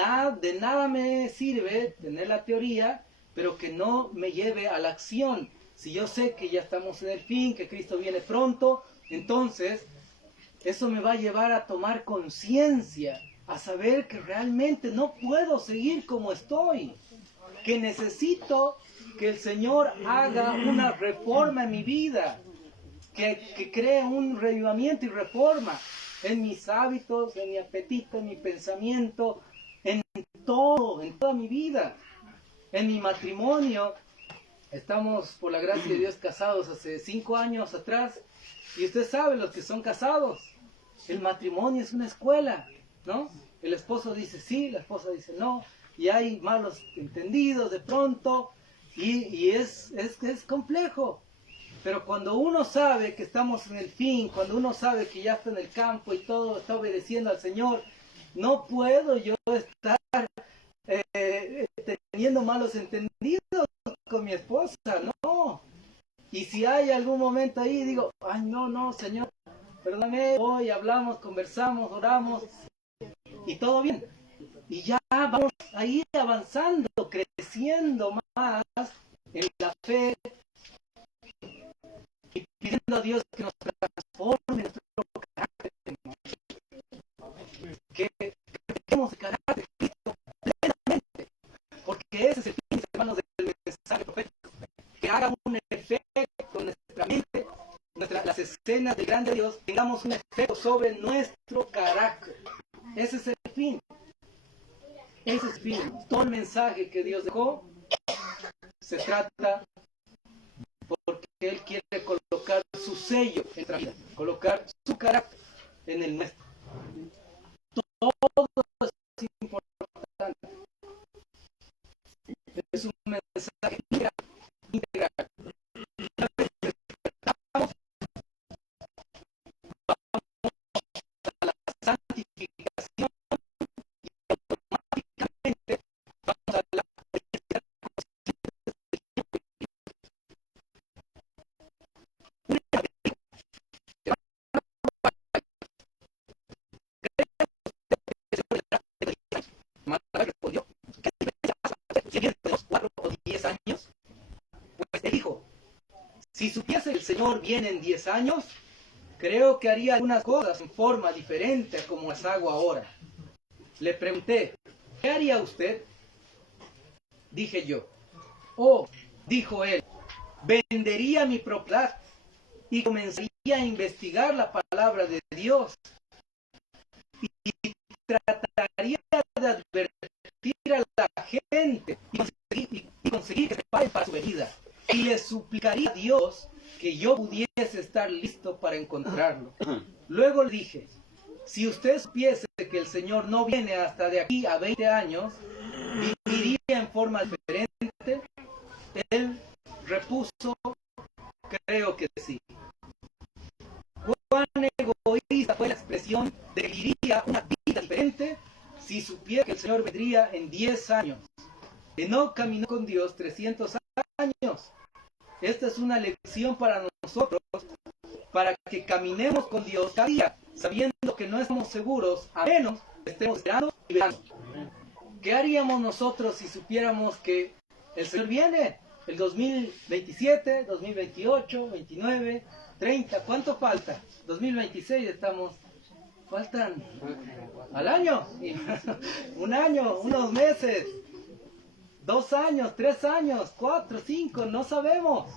nada me sirve tener la teoría, pero que no me lleve a la acción. Si yo sé que ya estamos en el fin, que Cristo viene pronto, entonces eso me va a llevar a tomar conciencia, a saber que realmente no puedo seguir como estoy, que necesito que el Señor haga una reforma en mi vida, que cree un revivamiento y reforma en mis hábitos, en mi apetito, en mi pensamiento, en todo, en toda mi vida, en mi matrimonio. Estamos, por la gracia de Dios, casados hace 5 años atrás, y usted sabe, los que son casados, el matrimonio es una escuela, ¿no? El esposo dice sí, la esposa dice no, y hay malos entendidos de pronto, y es complejo. Pero cuando uno sabe que estamos en el fin, cuando uno sabe que ya está en el campo y todo está obedeciendo al Señor, no puedo yo estar teniendo malos entendidos con mi esposa, no. Y si hay algún momento ahí, digo, ay, no, Señor, perdóname, hoy hablamos, conversamos, oramos, y todo bien. Y ya vamos a ir avanzando, creciendo más en la fe, y pidiendo a Dios que nos transforme nuestro carácter, que tenemos el carácter de Cristo plenamente, porque ese es el fin, hermanos, del mensaje profético, que haga un efecto en nuestra mente, las escenas del grande Dios, tengamos un efecto sobre nuestro carácter. Ese es el fin. Ese es el fin. Todo el mensaje que Dios dejó se trata porque Él quiere colocar su sello en nuestra vida, colocar su carácter en el nuestro. Todo es importante. Es un mensaje integral. Una vez que despertamos, vamos a la santificación y automáticamente vamos a la Él dijo, si supiese que el Señor viene en 10 años, creo que haría algunas cosas en forma diferente a como las hago ahora. Le pregunté, ¿qué haría usted? Dije yo. Oh, dijo él, vendería mi propiedad y comenzaría a investigar la palabra de Dios. Y trataría de advertir a la gente y conseguir que se paren para su venida. Y le suplicaría a Dios que yo pudiese estar listo para encontrarlo. Luego le dije, si usted supiese que el Señor no viene hasta de aquí a 20 años, viviría en forma diferente. Él repuso, creo que sí. ¿Cuán egoísta fue la expresión de que viviría una vida diferente si supiera que el Señor vendría en 10 años? Enoc caminó con Dios 300 años. Esta es una lección para nosotros, para que caminemos con Dios cada día, sabiendo que no estamos seguros, a menos que estemos esperando y velando. ¿Qué haríamos nosotros si supiéramos que el Señor viene? El 2027, 2028, 29, 30, ¿cuánto falta? 2026 estamos, faltan al año, un año, unos meses, 2 años, 3 años, 4, 5, no sabemos,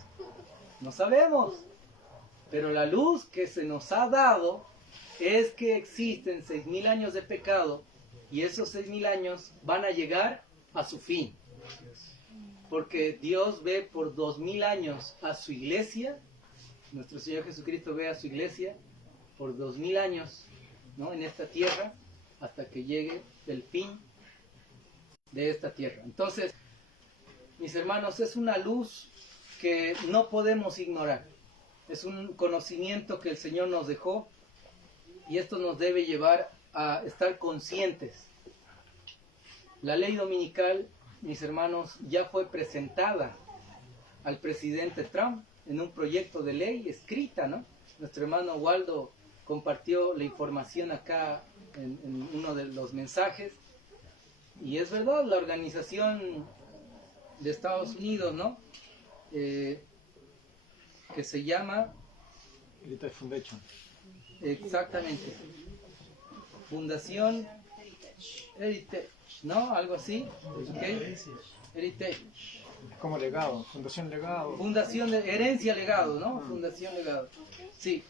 pero la luz que se nos ha dado es que existen 6,000 años de pecado y esos 6,000 años van a llegar a su fin. Porque Dios ve por 2,000 años a su iglesia, nuestro Señor Jesucristo ve a su iglesia por 2,000 años, ¿no?, en esta tierra, hasta que llegue el fin de esta tierra. Entonces, mis hermanos, es una luz que no podemos ignorar. Es un conocimiento que el Señor nos dejó y esto nos debe llevar a estar conscientes. La ley dominical, mis hermanos, ya fue presentada al presidente Trump en un proyecto de ley escrita, ¿no? Nuestro hermano Waldo compartió la información acá en uno de los mensajes. Y es verdad, la organización de Estados Unidos, ¿no? Que se llama... Heritage Foundation. Exactamente. Fundación Heritage, ¿no? Algo así. ¿Okay? Heritage. Como legado, Fundación Legado. Fundación de Herencia Legado, ¿no? Fundación Legado. Sí.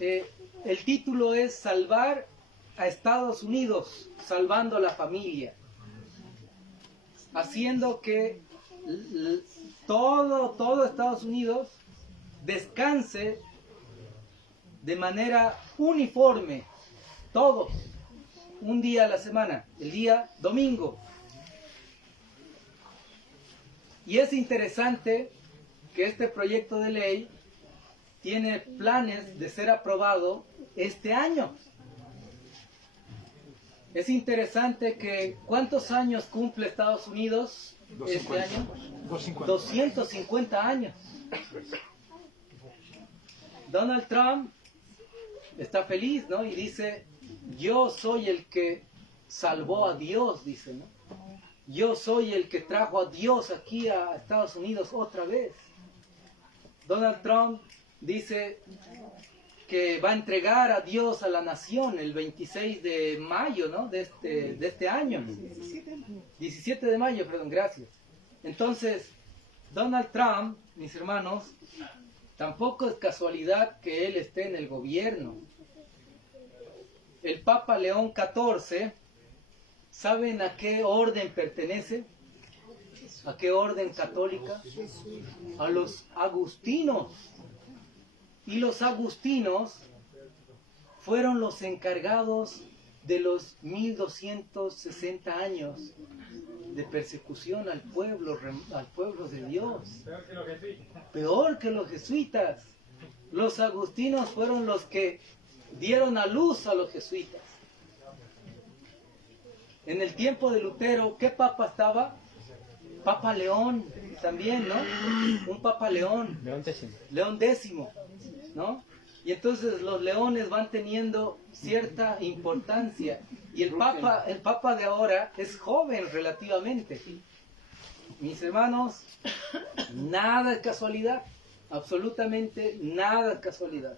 El título es Salvar a Estados Unidos, salvando a la familia. Haciendo que todo Estados Unidos descanse de manera uniforme, todos, un día a la semana, el día domingo. Y es interesante que este proyecto de ley tiene planes de ser aprobado este año. Es interesante que ¿cuántos años cumple Estados Unidos este año? 250 años. Donald Trump está feliz, ¿no? Y dice, yo soy el que salvó a Dios, dice, ¿no? Yo soy el que trajo a Dios aquí a Estados Unidos otra vez. Donald Trump dice que va a entregar a Dios a la nación el 26 de mayo, ¿no? de este año. 17 de mayo, perdón, gracias. Entonces, Donald Trump, mis hermanos, tampoco es casualidad que él esté en el gobierno. El Papa León XIV, ¿saben a qué orden pertenece? ¿A qué orden católica? A los agustinos. Y los agustinos fueron los encargados de los 1260 años de persecución al pueblo de Dios. Peor que los jesuitas. Los agustinos fueron los que dieron a luz a los jesuitas. En el tiempo de Lutero, ¿qué papa estaba? Papa León también, ¿no? Un Papa León. León X, ¿no? Y entonces los leones van teniendo cierta importancia. Y el Papa de ahora es joven relativamente. Mis hermanos, Nada es casualidad, absolutamente nada es casualidad.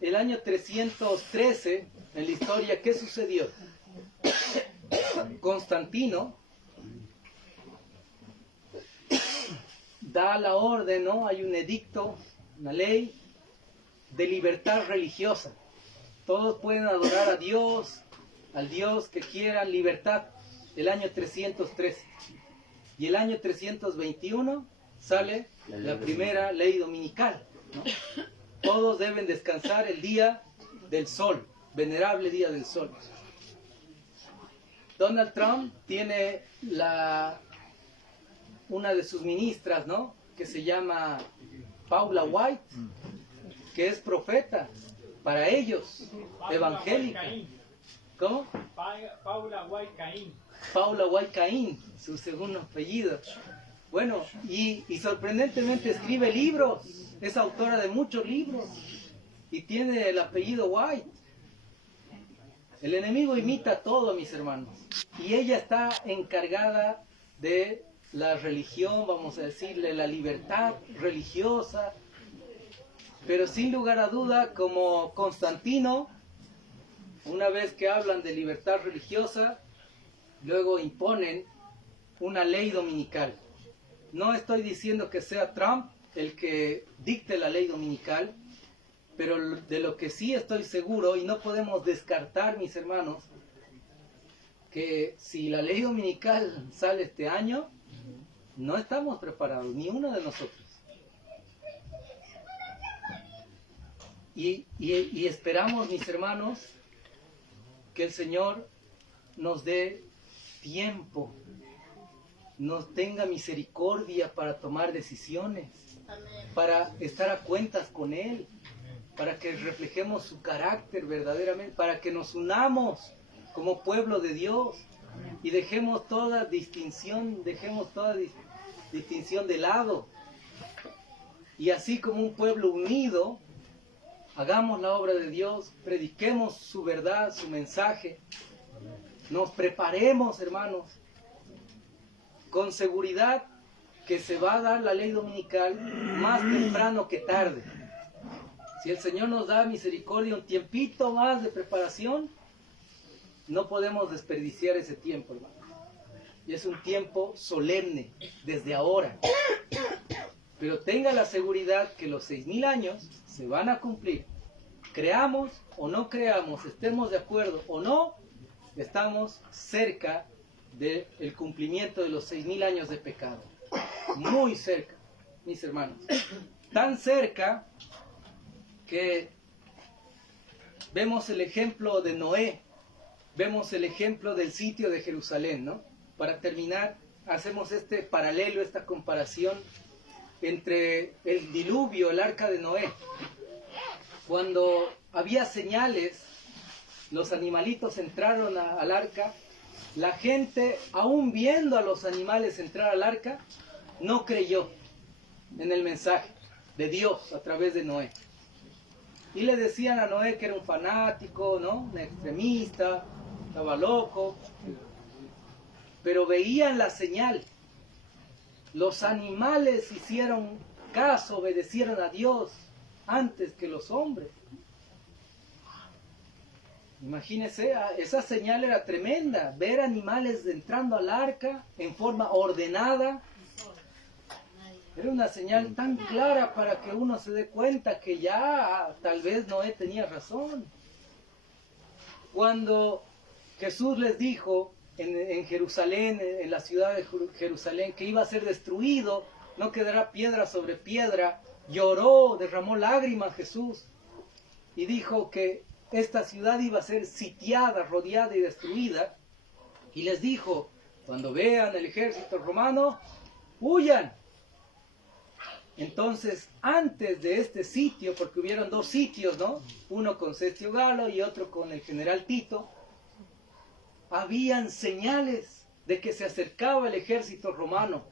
El año 313, en la historia, ¿qué sucedió? Constantino da la orden, ¿no? Hay un edicto, una ley de libertad religiosa. Todos pueden adorar a Dios, al Dios que quieran, libertad. El año 313. Y el año 321 sale la primera ley dominical, ¿no? Todos deben descansar el día del sol, venerable día del sol. Donald Trump tiene una de sus ministras, ¿no? Que se llama Paula White, que es profeta para ellos, evangélica. ¿Cómo? Paula White Caín. Paula White Caín, su segundo apellido. Bueno, y sorprendentemente escribe libros, es autora de muchos libros y tiene el apellido White. El enemigo imita todo, mis hermanos, y ella está encargada de la religión, vamos a decirle, la libertad religiosa, pero sin lugar a duda, como Constantino, una vez que hablan de libertad religiosa, luego imponen una ley dominical. No estoy diciendo que sea Trump el que dicte la ley dominical, pero de lo que sí estoy seguro, y no podemos descartar, mis hermanos, que si la ley dominical sale este año, no estamos preparados, ni uno de nosotros. Y esperamos, mis hermanos, que el Señor nos dé tiempo, nos tenga misericordia para tomar decisiones, para estar a cuentas con Él, para que reflejemos su carácter verdaderamente, para que nos unamos como pueblo de Dios y dejemos toda distinción de lado. Y así como un pueblo unido, hagamos la obra de Dios, prediquemos su verdad, su mensaje, nos preparemos, hermanos, con seguridad que se va a dar la ley dominical más temprano que tarde. Si el Señor nos da misericordia, un tiempito más de preparación, no podemos desperdiciar ese tiempo, hermano. Y es un tiempo solemne, desde ahora. Pero tenga la seguridad que los 6.000 años se van a cumplir. Creamos o no creamos, estemos de acuerdo o no, estamos cerca del cumplimiento de los 6.000 años de pecado. Muy cerca, mis hermanos. Tan cerca que vemos el ejemplo de Noé, vemos el ejemplo del sitio de Jerusalén, ¿no? Para terminar, hacemos este paralelo, esta comparación entre el diluvio, el arca de Noé. Cuando había señales, los animalitos entraron al arca. La gente, aún viendo a los animales entrar al arca, no creyó en el mensaje de Dios a través de Noé. Y le decían a Noé que era un fanático, ¿no? Un extremista, estaba loco. Pero veían la señal. Los animales hicieron caso, obedecieron a Dios antes que los hombres. Imagínense, esa señal era tremenda, ver animales entrando al arca en forma ordenada. Era una señal tan clara para que uno se dé cuenta que ya tal vez Noé tenía razón. Cuando Jesús les dijo en Jerusalén, en la ciudad de Jerusalén, que iba a ser destruido, no quedará piedra sobre piedra, lloró, derramó lágrimas Jesús y dijo que esta ciudad iba a ser sitiada, rodeada y destruida. Y les dijo, cuando vean el ejército romano, huyan. Entonces, antes de este sitio, porque hubieron dos sitios, ¿no? Uno con Sergio Galo y otro con el general Tito, habían señales de que se acercaba el ejército romano.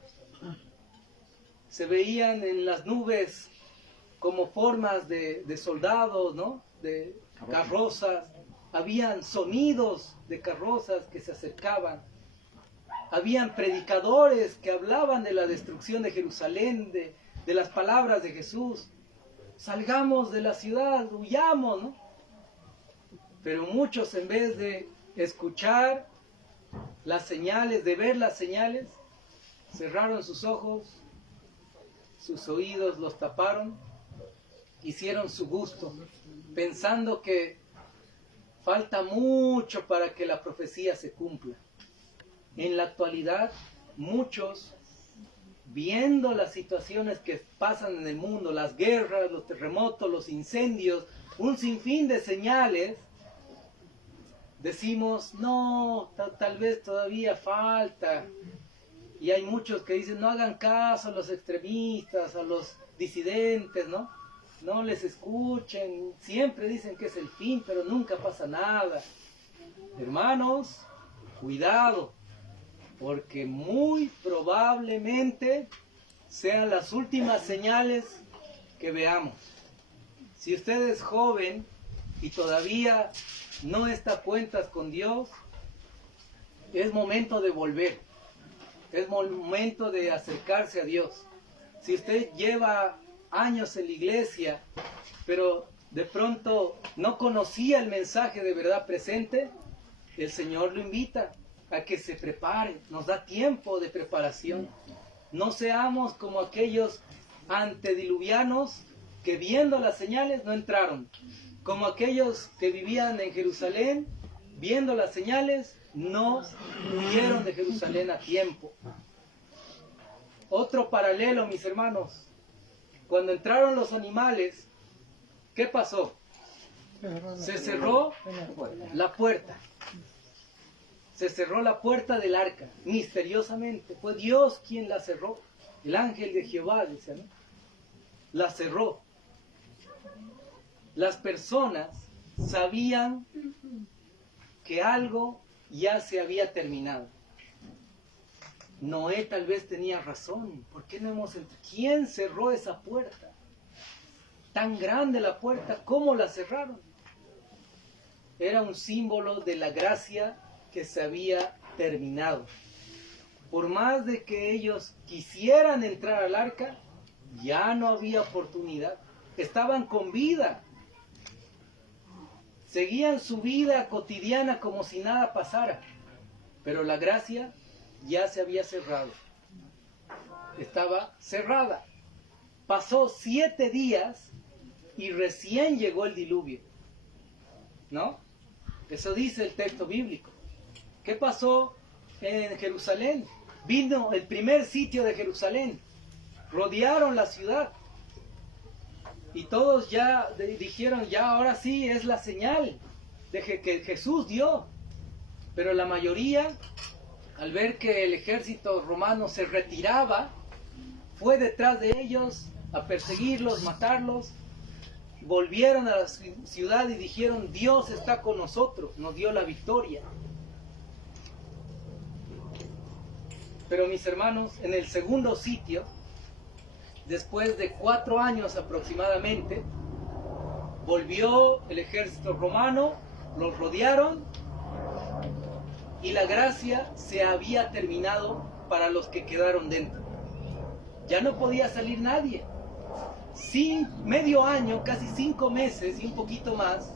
Se veían en las nubes como formas de soldados, ¿no? De carrozas, habían sonidos de carrozas que se acercaban. Habían predicadores que hablaban de la destrucción de Jerusalén, de las palabras de Jesús. Salgamos de la ciudad, huyamos, ¿no? Pero muchos, en vez de escuchar las señales, de ver las señales, cerraron sus ojos, sus oídos los taparon, hicieron su gusto, pensando que falta mucho para que la profecía se cumpla. En la actualidad, muchos, viendo las situaciones que pasan en el mundo, las guerras, los terremotos, los incendios, un sinfín de señales, decimos, no, tal vez todavía falta. Y hay muchos que dicen, no hagan caso a los extremistas, a los disidentes, ¿no? No les escuchen, siempre dicen que es el fin, pero nunca pasa nada. Hermanos, cuidado, porque muy probablemente sean las últimas señales que veamos. Si usted es joven y todavía no está a cuentas con Dios, es momento de volver, es momento de acercarse a Dios. Si usted lleva años en la iglesia, pero de pronto no conocía el mensaje de verdad presente, el Señor lo invita a que se prepare, nos da tiempo de preparación. No seamos como aquellos antediluvianos que viendo las señales no entraron, como aquellos que vivían en Jerusalén, viendo las señales, no huyeron de Jerusalén a tiempo. Otro paralelo, mis hermanos, cuando entraron los animales, ¿qué pasó? Se cerró la puerta. Se cerró la puerta del arca, misteriosamente. Fue Dios quien la cerró. El ángel de Jehová, dice, ¿no? La cerró. Las personas sabían que algo ya se había terminado. Noé tal vez tenía razón. ¿Por qué no hemos entrado? ¿Quién cerró esa puerta? Tan grande la puerta, ¿cómo la cerraron? Era un símbolo de la gracia que se había terminado. Por más de que ellos quisieran entrar al arca, ya no había oportunidad. Estaban con vida. Seguían su vida cotidiana como si nada pasara. Pero la gracia ya se había cerrado. Estaba cerrada. Pasó 7 días y recién llegó el diluvio. ¿No? Eso dice el texto bíblico. ¿Qué pasó en Jerusalén? Vino el primer sitio de Jerusalén. Rodearon la ciudad. Y todos ya dijeron, ya ahora sí es la señal de que Jesús dio. Pero la mayoría, al ver que el ejército romano se retiraba, fue detrás de ellos a perseguirlos, matarlos. Volvieron a la ciudad y dijeron, Dios está con nosotros, nos dio la victoria. Pero mis hermanos, en el segundo sitio, después de 4 años aproximadamente, volvió el ejército romano, los rodearon y la gracia se había terminado para los que quedaron dentro. Ya no podía salir nadie. Medio año, casi 5 meses y un poquito más,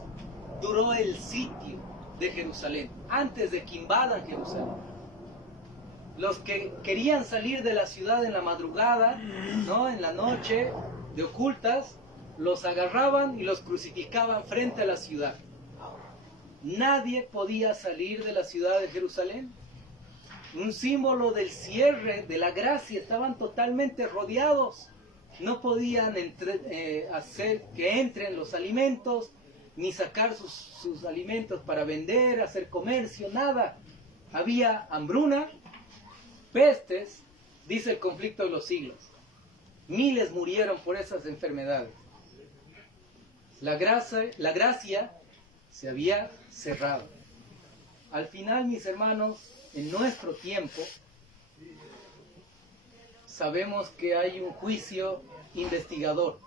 duró el sitio de Jerusalén, antes de que invadan Jerusalén. Los que querían salir de la ciudad en la madrugada, ¿no? En la noche, de ocultas, los agarraban y los crucificaban frente a la ciudad. Nadie podía salir de la ciudad de Jerusalén. Un símbolo del cierre, de la gracia, estaban totalmente rodeados. No podían hacer que entren los alimentos, ni sacar sus alimentos para vender, hacer comercio, nada. Había hambruna, pestes, dice el conflicto de los siglos. Miles murieron por esas enfermedades. La gracia se había cerrado. Al final, mis hermanos, en nuestro tiempo, sabemos que hay un juicio investigador.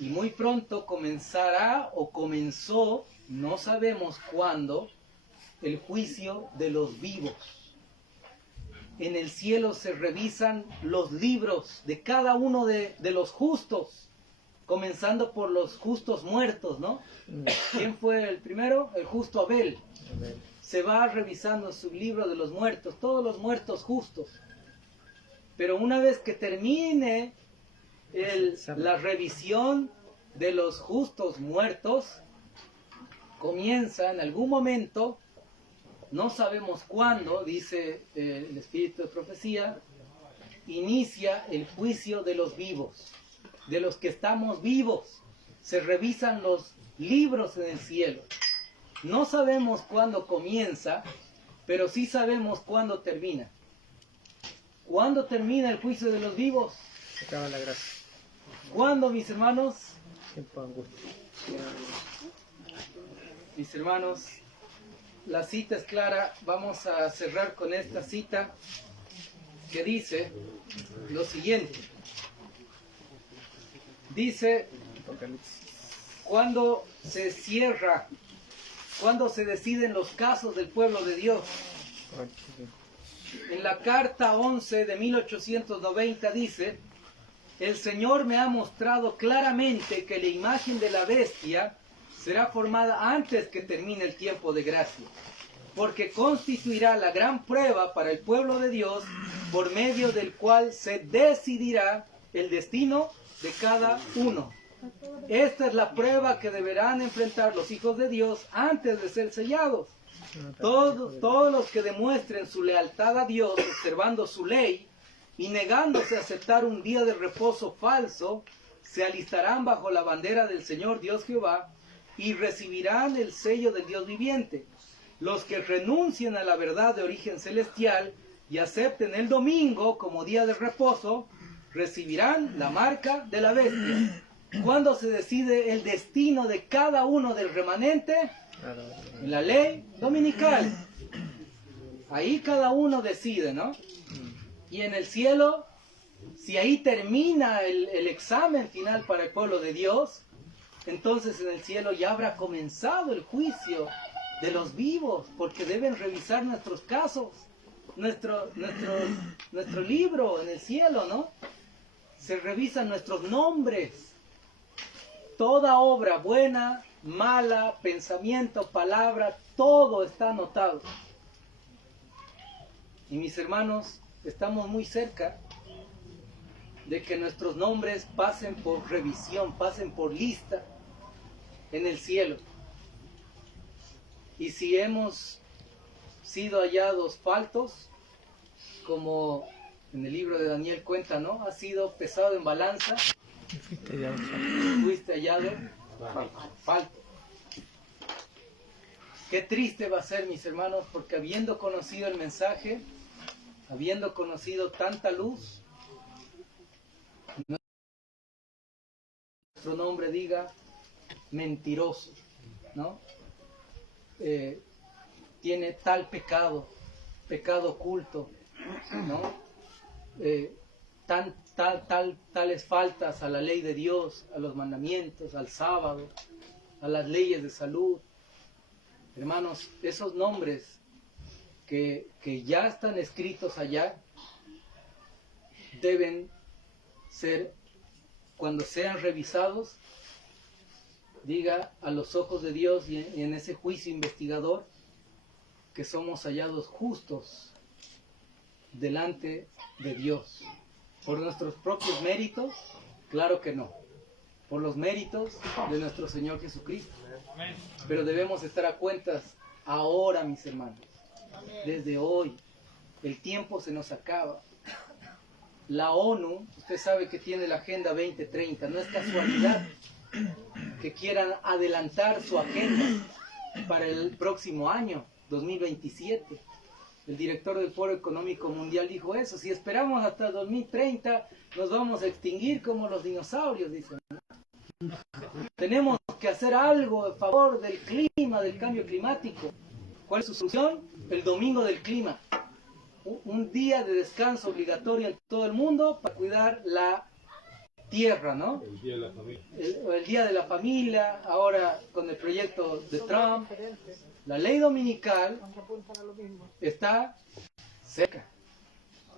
Y muy pronto comenzará o comenzó, no sabemos cuándo, el juicio de los vivos. En el cielo se revisan los libros de cada uno de los justos, comenzando por los justos muertos, ¿no? ¿Quién fue el primero? El justo Abel. Se va revisando su libro de los muertos, todos los muertos justos. Pero una vez que termine la revisión de los justos muertos, comienza en algún momento, no sabemos cuándo, dice el Espíritu de Profecía, inicia el juicio de los vivos, de los que estamos vivos. Se revisan los libros en el cielo. No sabemos cuándo comienza, pero sí sabemos cuándo termina. ¿Cuándo termina el juicio de los vivos? Se acaba la gracia. ¿Cuándo, mis hermanos? Tiempo de angustia. Mis hermanos, la cita es clara. Vamos a cerrar con esta cita que dice lo siguiente. Dice, Apocalipsis. cuando se cierra, cuando se deciden los casos del pueblo de Dios. En la carta 11 de 1890 dice, el Señor me ha mostrado claramente que la imagen de la bestia será formada antes que termine el tiempo de gracia, porque constituirá la gran prueba para el pueblo de Dios, por medio del cual se decidirá el destino de cada uno. Esta es la prueba que deberán enfrentar los hijos de Dios antes de ser sellados. Todos los que demuestren su lealtad a Dios, observando su ley y negándose a aceptar un día de reposo falso, se alistarán bajo la bandera del Señor Dios Jehová y recibirán el sello del Dios viviente. Los que renuncien a la verdad de origen celestial y acepten el domingo como día de reposo, recibirán la marca de la bestia. ¿Cuándo se decide el destino de cada uno del remanente? En la ley dominical. Ahí cada uno decide, ¿no? Y en el cielo, si ahí termina el examen final para el pueblo de Dios, entonces en el cielo ya habrá comenzado el juicio de los vivos, porque deben revisar nuestros casos, nuestro libro en el cielo, ¿no? Se revisan nuestros nombres. Toda obra buena, mala, pensamiento, palabra, todo está anotado. Y mis hermanos, estamos muy cerca de que nuestros nombres pasen por revisión, pasen por lista en el cielo. Y si hemos sido hallados faltos, como en el libro de Daniel cuenta, ¿no? Ha sido pesado en balanza, fuiste hallado falto. Qué triste va a ser, mis hermanos, porque habiendo conocido el mensaje, habiendo conocido tanta luz, nuestro nombre diga mentiroso, ¿no? Tiene tal pecado oculto, ¿no? Tales faltas a la ley de Dios, a los mandamientos, al sábado, a las leyes de salud. Hermanos, esos nombres que ya están escritos allá deben ser, cuando sean revisados, diga a los ojos de Dios y en ese juicio investigador, que somos hallados justos delante de Dios. ¿Por nuestros propios méritos? Claro que no. Por los méritos de nuestro Señor Jesucristo. Pero debemos estar a cuentas ahora, mis hermanos. Desde hoy. El tiempo se nos acaba. La ONU, usted sabe que tiene la Agenda 2030. No es casualidad que quieran adelantar su agenda para el próximo año, 2027. El director del Foro Económico Mundial dijo eso. Si esperamos hasta 2030, nos vamos a extinguir como los dinosaurios, dicen. Tenemos que hacer algo a favor del clima, del cambio climático. ¿Cuál es su solución? El domingo del clima. Un día de descanso obligatorio en todo el mundo para cuidar tierra, ¿no? El día de la familia. El Día de la Familia, ahora con el proyecto de Trump. La ley dominical está cerca,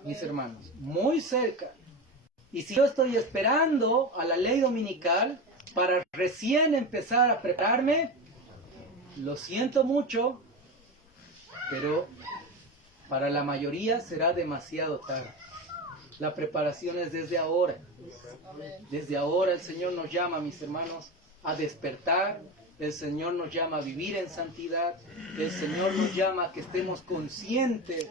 mis hermanos, muy cerca. Y si yo estoy esperando a la ley dominical para recién empezar a prepararme, lo siento mucho, pero para la mayoría será demasiado tarde. La preparación es desde ahora. Desde ahora el Señor nos llama, mis hermanos, a despertar. El Señor nos llama a vivir en santidad. El Señor nos llama a que estemos conscientes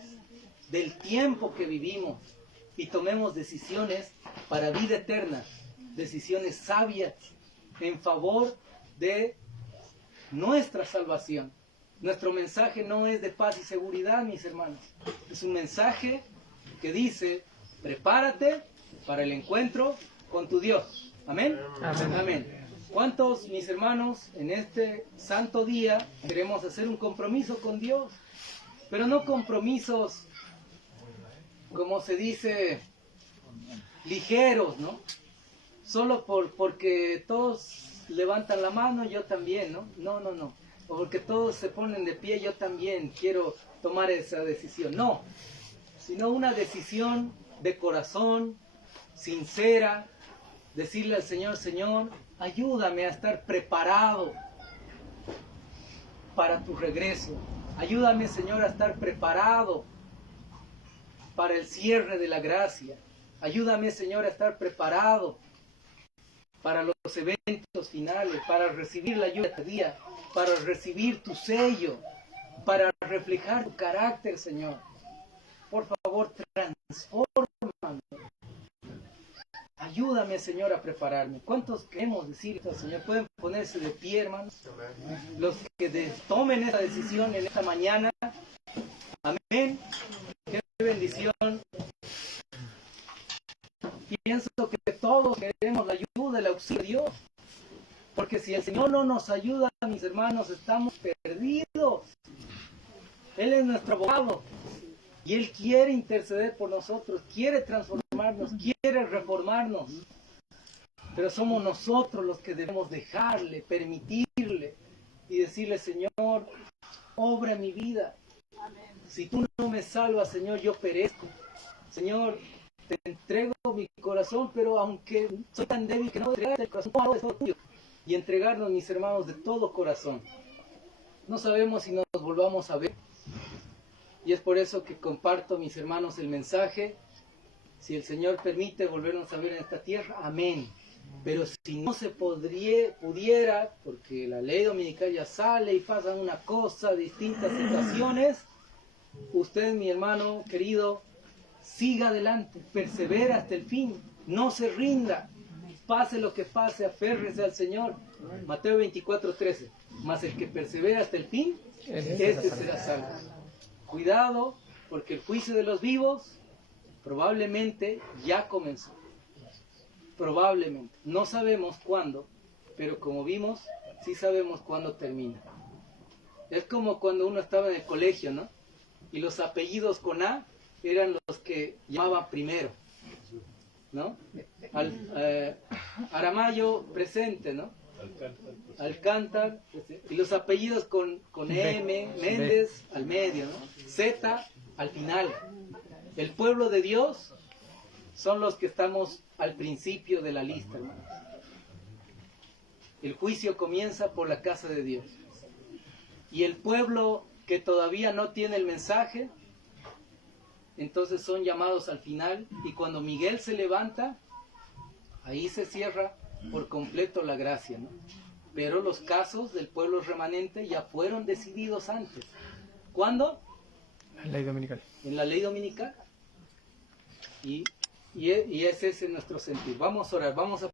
del tiempo que vivimos y tomemos decisiones para vida eterna, decisiones sabias en favor de nuestra salvación. Nuestro mensaje no es de paz y seguridad, mis hermanos. Es un mensaje que dice: prepárate para el encuentro con tu Dios. Amén. Amén. Amén. ¿Cuántos, mis hermanos, en este santo día queremos hacer un compromiso con Dios? Pero no compromisos, como se dice, ligeros, ¿no? Solo porque todos levantan la mano, yo también, ¿no? No. O porque todos se ponen de pie, yo también quiero tomar esa decisión. No, sino una decisión de corazón, sincera, decirle al Señor: Señor, ayúdame a estar preparado para tu regreso. Ayúdame, Señor, a estar preparado para el cierre de la gracia. Ayúdame, Señor, a estar preparado para los eventos finales, para recibir la ayuda de día, para recibir tu sello, para reflejar tu carácter, Señor. Por favor, transfórmame. Ayúdame, Señor, a prepararme. ¿Cuántos queremos decir esto, Señor? Pueden ponerse de pie, hermanos. Los que tomen esta decisión en esta mañana. Amén. Qué bendición. Pienso que todos queremos la ayuda, el auxilio de Dios. Porque si el Señor no nos ayuda, mis hermanos, estamos perdidos. Él es nuestro abogado. Y Él quiere interceder por nosotros, quiere transformarnos, quiere reformarnos. Pero somos nosotros los que debemos dejarle, permitirle y decirle: Señor, obra en mi vida. Si tú no me salvas, Señor, yo perezco. Señor, te entrego mi corazón, pero aunque soy tan débil que no voy a entregar el corazón, todo es todo tuyo. Y entregarnos, mis hermanos, de todo corazón. No sabemos si nos volvamos a ver. Y es por eso que comparto, mis hermanos, el mensaje. Si el Señor permite volvernos a ver en esta tierra, amén. Pero si no se pudiera, porque la ley dominical ya sale y pasan una cosa, distintas situaciones, usted, mi hermano querido, siga adelante, persevera hasta el fin, no se rinda, pase lo que pase, aférrese al Señor. Mateo 24:13. Mas el que persevera hasta el fin, este será salvo. Cuidado, porque el juicio de los vivos probablemente ya comenzó. Probablemente. No sabemos cuándo, pero como vimos, sí sabemos cuándo termina. Es como cuando uno estaba en el colegio, ¿no? Y los apellidos con A eran los que llamaban primero, ¿no? Aramayo, presente, ¿no? Alcántar, y los apellidos con M, Méndez, al medio, ¿no? Z, al final. El pueblo de Dios son los que estamos al principio de la lista, hermanos. El juicio comienza por la casa de Dios. Y el pueblo que todavía no tiene el mensaje, entonces son llamados al final. Y cuando Miguel se levanta, ahí se cierra por completo la gracia, ¿no? Pero los casos del pueblo remanente ya fueron decididos antes. ¿Cuándo? La ley dominical. En la ley dominical. Y ese es nuestro sentir. Vamos a orar, vamos a